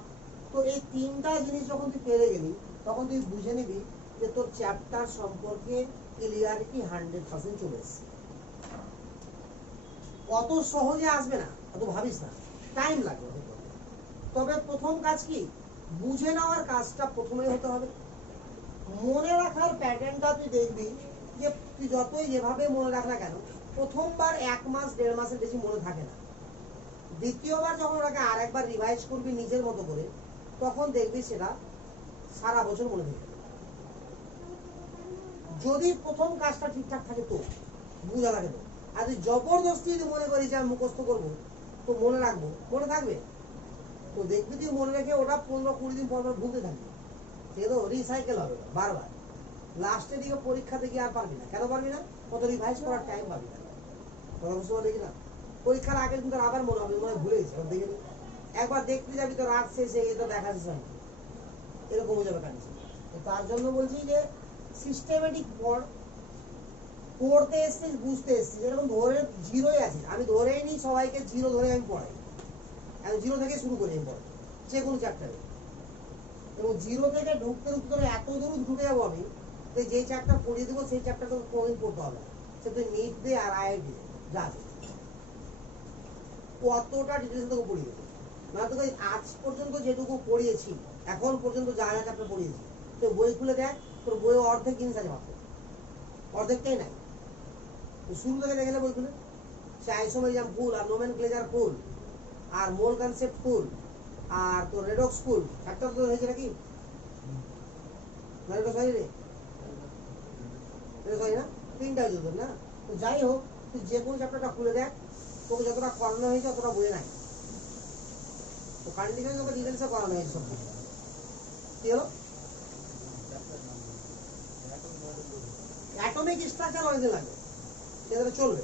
তো এই তিনটা জিনিস যখন তুই পেরে গেলি তখন তুই বুঝে নিবি যে তোর চ্যাপ্টার সম্পর্কে ক্লিয়ারিটি 100% চলে এসছে। অত সহজে আসবে না, অত ভাবিস না, টাইম লাগবে। তবে প্রথম কাজ কি, বুঝে নেওয়ার কাজটা প্রথমেই হতে হবে। মনে রাখার প্যাটার্নটা তুই দেখবি যে তুই যতই যেভাবে মনে রাখ না কেন, প্রথমবার 1 মাস 1.5 মাসের বেশি মনে থাকে না। দ্বিতীয়বার যখন ওটাকে আরেকবার রিভাইজ করবি নিজের মতো করে, তখন দেখবি সেটা সারা বছর মনে থাকে। যদি প্রথম কাজটা ঠিকঠাক থাকে তো বুঝা লাগে তো। আর তুই জবরদস্তি যদি মনে করিস যে আমি মুখস্থ করবো তো মনে রাখবো, মনে থাকবে? তো দেখবি তুই মনে রেখে ওটা 15-20 দিন পর ভুলতে থাকবি, সে তো রিসাইকেল হবে বারবার। লাস্টের দিকে পরীক্ষাতে গিয়ে আর পারবি না। কেন পারবি না? কত রিভাইজ করার টাইম পাবি না। কথা বুঝতে পারলি কিনা? পরীক্ষার আগে কিন্তু আবার মনে হবে, মনে হয় ভুলে গেছি, দেখে নি। একবার দেখতে যাবি তো রাত শেষে তো দেখা শেষ হয়, এরকম হয়ে যাবে কন্ডিশন। তো তার জন্য বলছি যে সিস্টেমেটিক পড়, পড়তে এসছিস, বুঝতে এসছিস, এরকম ধরে জিরোই আছিস। আমি ধরেই নিই সবাইকে জিরো ধরে আমি পড়াই, আমি জিরো থেকে শুরু করি আমি পড়াই যে কোনো চ্যাপ্টারে। এবং জিরো থেকে ঢুকতে ঢুকতে ধরে এত দূর ঢুকে যাবো আমি, যে যেই চ্যাপ্টার পড়িয়ে দেবো সেই চ্যাপ্টার তোকে কোনোদিন পড়তে হবে না। সে তুই নিট দে আর আইআইটি দে, যা কতটা ডিটেলস তোকে পড়িয়ে দেবো। মানে তোকে আজ পর্যন্ত যেটুকু পড়িয়েছি, এখন পর্যন্ত যা যা চ্যাপ্টার পড়িয়েছি, তো বই খুলে দেখ, তোর বইয়ে অর্ধেক জিনিস আছে মাত্র, অর্ধেকটাই নাই। তো শুরু থেকে দেখে বই খুলে, সে আইসোমেরিজম ফুল, আর নোমেনক্লেচার ফুল, আর মোল কনসেপ্ট ফুল, আর তোর রেডক্স ফুল, একটা তো হয়েছে নাকি? রেডক্স হয় রে, রেডক্স হয় না, তিনটা হয়েছে তোর না? তো যাই হোক, তুই যে কোনো চ্যাপ্টারটা খুলে দেখ, তোকে যতটা করানো হয়েছে অতটা বইয়ে নাই। তো কন্ডিশন তোকে ডিটেলসে করানো হয়েছে সব কিছু। কি হলো? অ্যাটমিক স্ট্রাকচার অনেকদিন লাগবে, সেটা চলবে।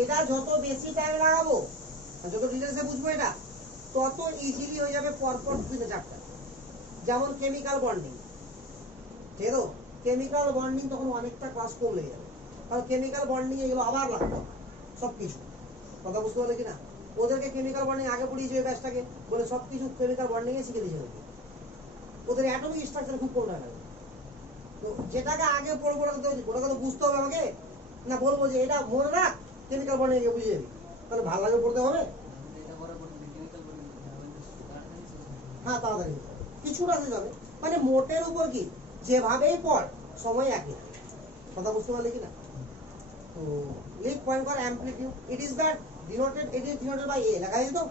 এটা যত বেশি টাইম লাগাবো, যত ডিটেলসে বুঝবো এটা, তত ইজিলি হয়ে যাবে পরপর 2 চ্যাপ্টার। যেমন কেমিক্যাল বন্ডিং, ঠিক আছে? কেমিক্যাল বন্ডিং তখন অনেকটা ক্লাস কম লেগে যাবে, কারণ কেমিক্যাল বন্ডিং এগুলো আবার লাগবে সব কিছু। কথা বুঝতে পারলে কিনা? ওদেরকে কেমিক্যাল বন্ডিং আগে পড়িয়েছে ওই ব্যাচটাকে, বলে সব কিছু কেমিক্যাল বন্ডিং এ শিখে দিয়েছে। ওদের অ্যাটমিক স্ট্রাকচার খুব কম টাকা। তো যেটাকে আগে পড়বো ওটাকে তো বুঝতে হবে আমাকে, না বলবো যে এটা মনে রাখ কেমিক্যাল বন্ডিং এ বুঝে যাবি, তাহলে ভালো লাগে পড়তে হবে। হ্যাঁ, তাড়াতাড়ি কিছুটা শেষ হবে, মানে মোটের উপর কি যেভাবেই পড় সময় একই। কথা বুঝতে পারলে কিনা? তো লিখ পয়েন্ট কর amplitude, it is denoted by A, লেখা আছে তো?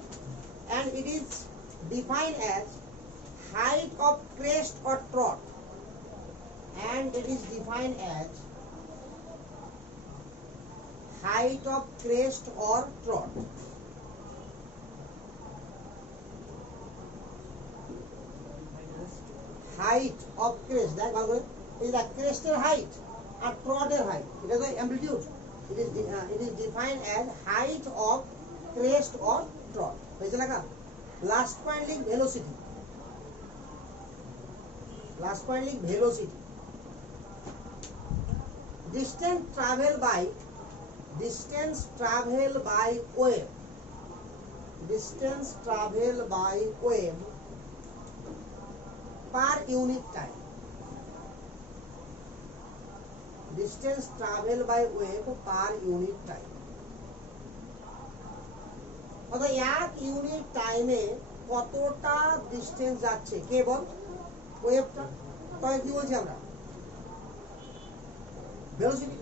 and it is defined as height of crest or trot, and it is defined as height of crest or trot. Height of crest, দেখ ভালো করে, এই যে crest এর height আর trot এর height, এটা তো amplitude. It is defined as height of crest or trot. হয়েছে লেখা? লাস্ট পয়েন্ট লিখ ভেলোসিটি, লাস্ট পয়েন্ট লিখ velocity. distance travel by wave, distance travel by wave per unit time, distance travel by wave per unit time। অর্থাৎ 1 ইউনিট টাইমে কতটা ডিস্টেন্স যাচ্ছে কে বল? ওয়েভটা। তাহলে কি বলছি আমরা? ভেলোসিটি।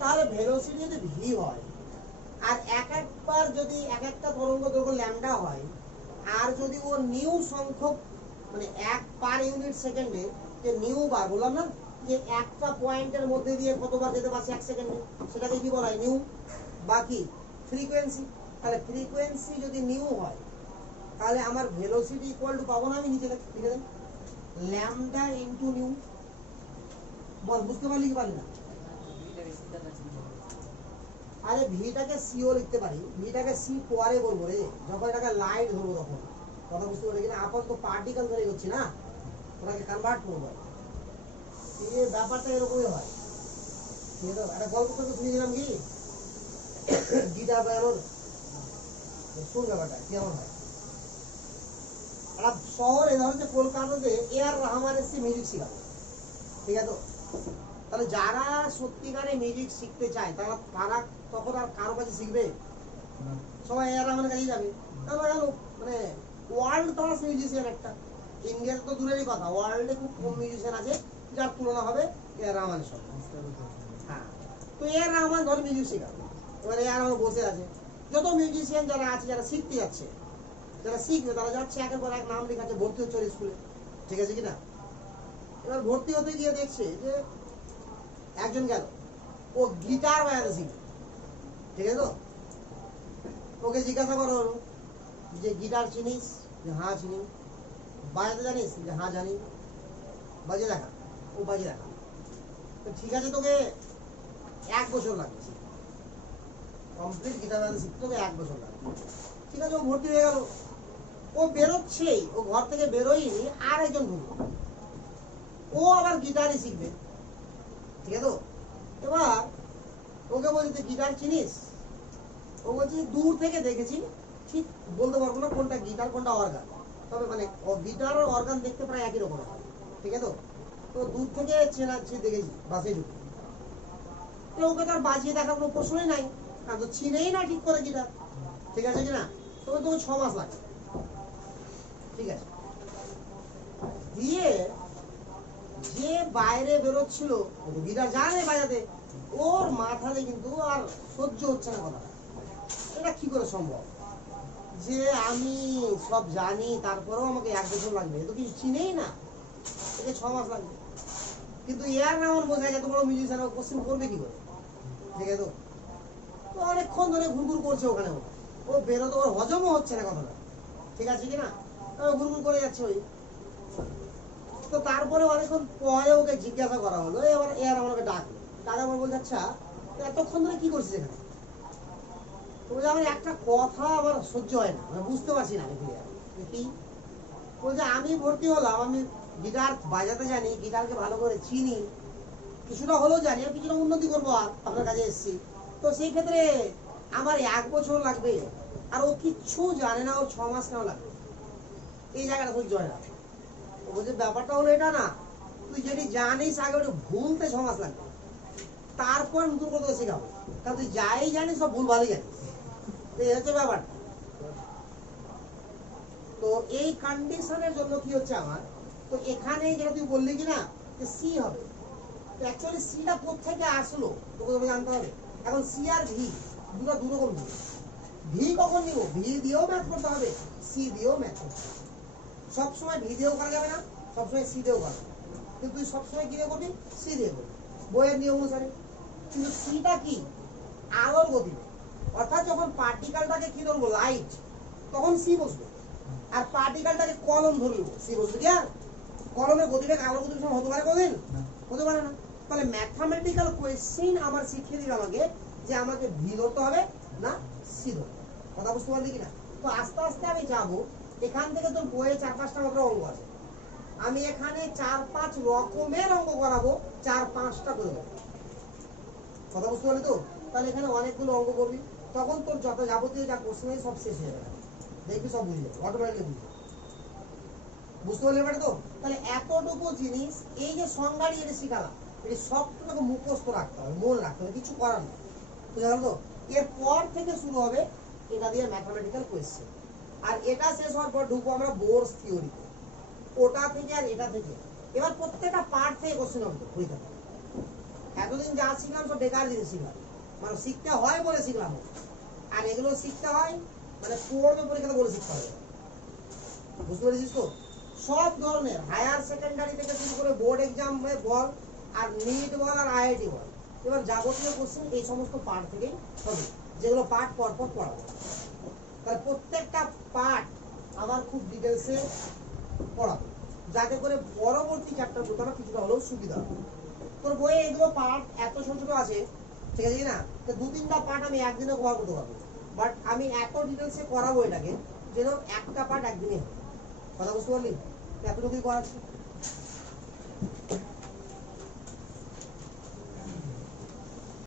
তাহলে ভেলোসিটি যদি ভি হয়, আর একবার যদি এক একটা তরঙ্গ দৈর্ঘ্য ল্যামডা হয়, আর যদি ও নিউ সংখ্যক, মানে 1 পার ইউনিট সেকেন্ডে, যে নিউ বার বললাম না, যে একটা পয়েন্টের মধ্যে দিয়ে কতবার যেতে পারছে 1 সেকেন্ডে, সেটাকে কি বলা হয়? নিউ। বাকি ফ্রিকোয়েন্সি। তাহলে ফ্রিকোয়েন্সি যদি নিউ হয়, তাহলে আমার ভেলোসিটি ইকুয়াল টু পাবো না আমি নিচে লিখে দেন ল্যামডা ইনটু নিউ। বল বুঝতে পারলি কি পারলি না? আরে ভিটাকে সিও লিখতে পারি, ভিটাকে সি পরে বলবো রে, যখন এটাকে লাইট ধরবো তখন। কথা বুঝতে পারলি কিনা? আপাতত পার্টিকেল ধরে করছি না, ওটাকে কনভার্ট করবো। এই ব্যাপারটা এরকমই হয়। ঠিক আছে, একটা গল্প করতে শুনেছিলাম কি গিটার বাজানোর, শুন ব্যাপারটা কেমন হয়। একটা শহরে ধরো যে কলকাতাতে এআর রহমান এসছে মিউজিক শেখাবে, ঠিক আছে? তাহলে যারা সত্যিকারে মিউজিক শিখতে চায় তারা তারা তখন আর কারো কাছে শিখবে? সবাই এআর রহমানের কাছেই যাবে। তাহলে গেল মানে ওয়ার্ল্ড ক্লাস মিউজিশিয়ান একটা, ইন্ডিয়াতে তো দূরেরই কথা, ওয়ার্ল্ডে খুব কম মিউজিশিয়ান আছে যার তুলনা হবে এআর রহমানের সঙ্গে। হ্যাঁ, তো এআর রহমান ধর মিউজিক শেখাবে, এবার এআর রহমান বসে আছে, যত মিউজিশিয়ান যারা আছে যারা শিখতে যাচ্ছে, যারা শিখবে তারা যাচ্ছে একের পর এক নাম লেখাচ্ছে, ভর্তি হচ্ছে স্কুলে, ঠিক আছে কিনা? এবার ভর্তি হতে গিয়ে দেখছে যে একজন গেল, ও গিটার বাজাতে শিখবে, ঠিক আছে? তো ওকে জিজ্ঞাসা করা হলো যে গিটার চিনিস? যে হ্যাঁ চিনি। বাজাতে জানিস? যে হ্যাঁ জানি। বাজিয়ে দেখা? ও বাজিয়ে দেখা। তো ঠিক আছে, তোকে 1 বছর লাগবে কমপ্লিট গিটার বাজাতে শিখতে, তোকে 1 বছর লাগবে। ঠিক আছে, ও ভর্তি হয়ে গেল। ও বেরোচ্ছেই, ও ঘর থেকে বেরোয়নি, আর একজন ঢুকলো, ও আবার গিটারই শিখবে, ঠিক আছে? তো এবার ওকে বলছে তুই গিটার চিনিস? ও বলছে দূর থেকে দেখেছি, ঠিক বলতে পারবো না কোনটা গিটার কোনটা অর্গান, তবে মানে গিটার আর অর্গান দেখতে প্রায় একই রকম হয়, ঠিক আছে? তো দূর থেকে চেনাচ্ছি দেখেছি, বাসে ঢুকে। তো ওকে তার বাজিয়ে দেখার কোনো প্রশ্নই নাই, কারণ তো চিনেই না ঠিক করে গিটার, ঠিক আছে কিনা? তবে তোকে 6 মাস লাগে, ঠিক আছে? দিয়ে যে বাইরে বেরোচ্ছিল, ও তো গিটার জানে বাজাতে, ওর মাথাতে কিন্তু আর সহ্য হচ্ছে না কথা, এটা কি করে সম্ভব যে আমি সব জানি তারপরেও আমাকে 1 বছর লাগবে, এ তো কিছু চিনেই না, একে 6 মাস লাগবে। কিন্তু এর না আমার বোঝা যায়, তোমার মিউজিশিয়ান কোশ্চেন করবে কি করে, ঠিক আছে? তো অনেকক্ষণ ধরে ঘুরঘুর করছে ওখানে, ও বেরোতে ওর হজমও হচ্ছে না কথাটা, ঠিক আছে কিনা? ঘুরঘুর করে যাচ্ছে ওই। তো তারপরে অনেকক্ষণ পরে ওকে জিজ্ঞাসা করা হলো, এবার এর আমাকে ডাকলো, ডাকা আমার বলছে আচ্ছা এতক্ষণ ধরে কি করছিস এখানে? বলছে আমার একটা কথা আমার সহ্য হয় না, আমি বুঝতে পারছি না কি। বলছে আমি ভর্তি হলাম, আমি গিটার বাজাতে জানি, গিটারকে ভালো করে চিনি, কিছুটা হলেও জানি, আর কিছুটা উন্নতি করবো, আর আপনার কাছে এসেছি, তো সেই ক্ষেত্রে আমার 1 বছর লাগবে, আর ও কিচ্ছু জানে না, ও 6 মাস কেন লাগবে? এই জায়গাটা সহ্য হয় না। ও বলছে ব্যাপারটা হলো এটা না, তুই যেটি জানিস আগে ওটা ভুলতে 6 মাস লাগবে, তারপর নতুন কথা শেখাবো, কারণ তুই যাই জানিস সব ভুল ভালোই জানিস, এই হচ্ছে ব্যাপারটা। তো এই কন্ডিশনের জন্য কি হচ্ছে আমার, তো এখানে যেটা তুই বললি কি না যে সি হবে, তো অ্যাকচুয়ালি সিটা কোথেকে আসলো তোকে তোকে জানতে হবে। এখন সি আর ভি দুটো দুরকম জিনিস। ভি কখন নিব? ভি দিয়েও ম্যাথ করতে হবে, সি দিয়েও ম্যাথ করতে হবে। সবসময় ভি দিয়েও করা যাবে না, সবসময় সি দিয়েও করা যাবে, কিন্তু তুই সবসময় কি দিয়ে করবি? সি দিয়ে করবি, বইয়ের নিয়ম অনুসারে। কিন্তু সিটা কি? আলোর গতি, অর্থাৎ যখন পার্টিকেলটাকে কি ধরবো লাইট, তখন সি বসবে, আর পার্টিকেলটাকে কলম ধরবো সি বসবে। কি আর কলমের গতিবেগ আলোর গতিবেগ সমান হতে পারে কোনদিন? হতে পারে না। তাহলে ম্যাথমেটিক্যাল কোয়েশ্চেন আমার শিখিয়ে দিবে আমাকে যে আমাকে ভি ধরতে হবে না সি ধরতে হবে। কথা বুঝতে পারলি কিনা? তো আস্তে আস্তে আমি যাবো, এখান থেকে তোর বইয়ে 4-5টা মাত্র অঙ্ক আছে, আমি এখানে 4-5 রকমের অঙ্ক করাবো, 4-5টা করে দেবো। কথা বুঝতে পারলি তো? তাহলে এখানে অনেকগুলো অঙ্ক করবি, তখন তোর যত যাবতীয় যা কোশ্চেন সব শেষ হয়ে যাবে, দেখবি সব বুঝে যাবে, অটোমেটিক্যালি বুঝে যাবে। বুঝতে পারলি ব্যাপারটা তো? তাহলে এতটুকু জিনিস, এই যে সংজ্ঞাটি এটা শিখালাম, এই সবটাকে মুখস্থ রাখতে হবে, মনে রাখতে হবে, কিছু করার নেই, বুঝে গেল তো? এরপর থেকে শুরু হবে এটা দিয়ে ম্যাথমেটিক্যাল কোয়েশ্চেন, আর এটা শেষ হওয়ার পর ঢুকবো আমরা বোর্স থিওরিতে, ওটা থেকে আর এটা থেকে। এবার প্রত্যেকটা পার্ট থেকে কোশ্চেন হবে পরীক্ষা। এতদিন যা শিখলাম সব বেকার জিনিস শিখলাম, মানে শিখতে হয় বলে শিখলাম, আর এগুলো শিখতে হয় মানে পড়বে পরীক্ষাতে বলে শিখতে হবে। বুঝতে পেরেছিস তো? সব ধরনের হায়ার সেকেন্ডারি থেকে শুরু করে বোর্ড এক্সাম বল, আর নিট বল, আর আইআইটি বল, এবার যাবতীয় কোশ্চেন এই সমস্ত পার্ট থেকেই হবে, যেগুলো পার্ট পরপর পড়াবো। তাহলে প্রত্যেকটা পার্ট আবার খুব ডিটেলসে পড়াবো, যাতে করে পরবর্তী চ্যাপ্টারগুলো আমার কিছুটা হলেও সুবিধা হবে। তোর বইয়ে এগুলো পার্ট এত ছোট ছোট আছে, ঠিক আছে কি না, তো 2-3টা পার্ট আমি একদিনে কভার করতে পারবো, বাট আমি এত ডিটেলসে করাবো এটাকে যেন একটা পার্ট একদিনে হয়। কথা বুঝতে পারলি? এতটুকুই করা আছে।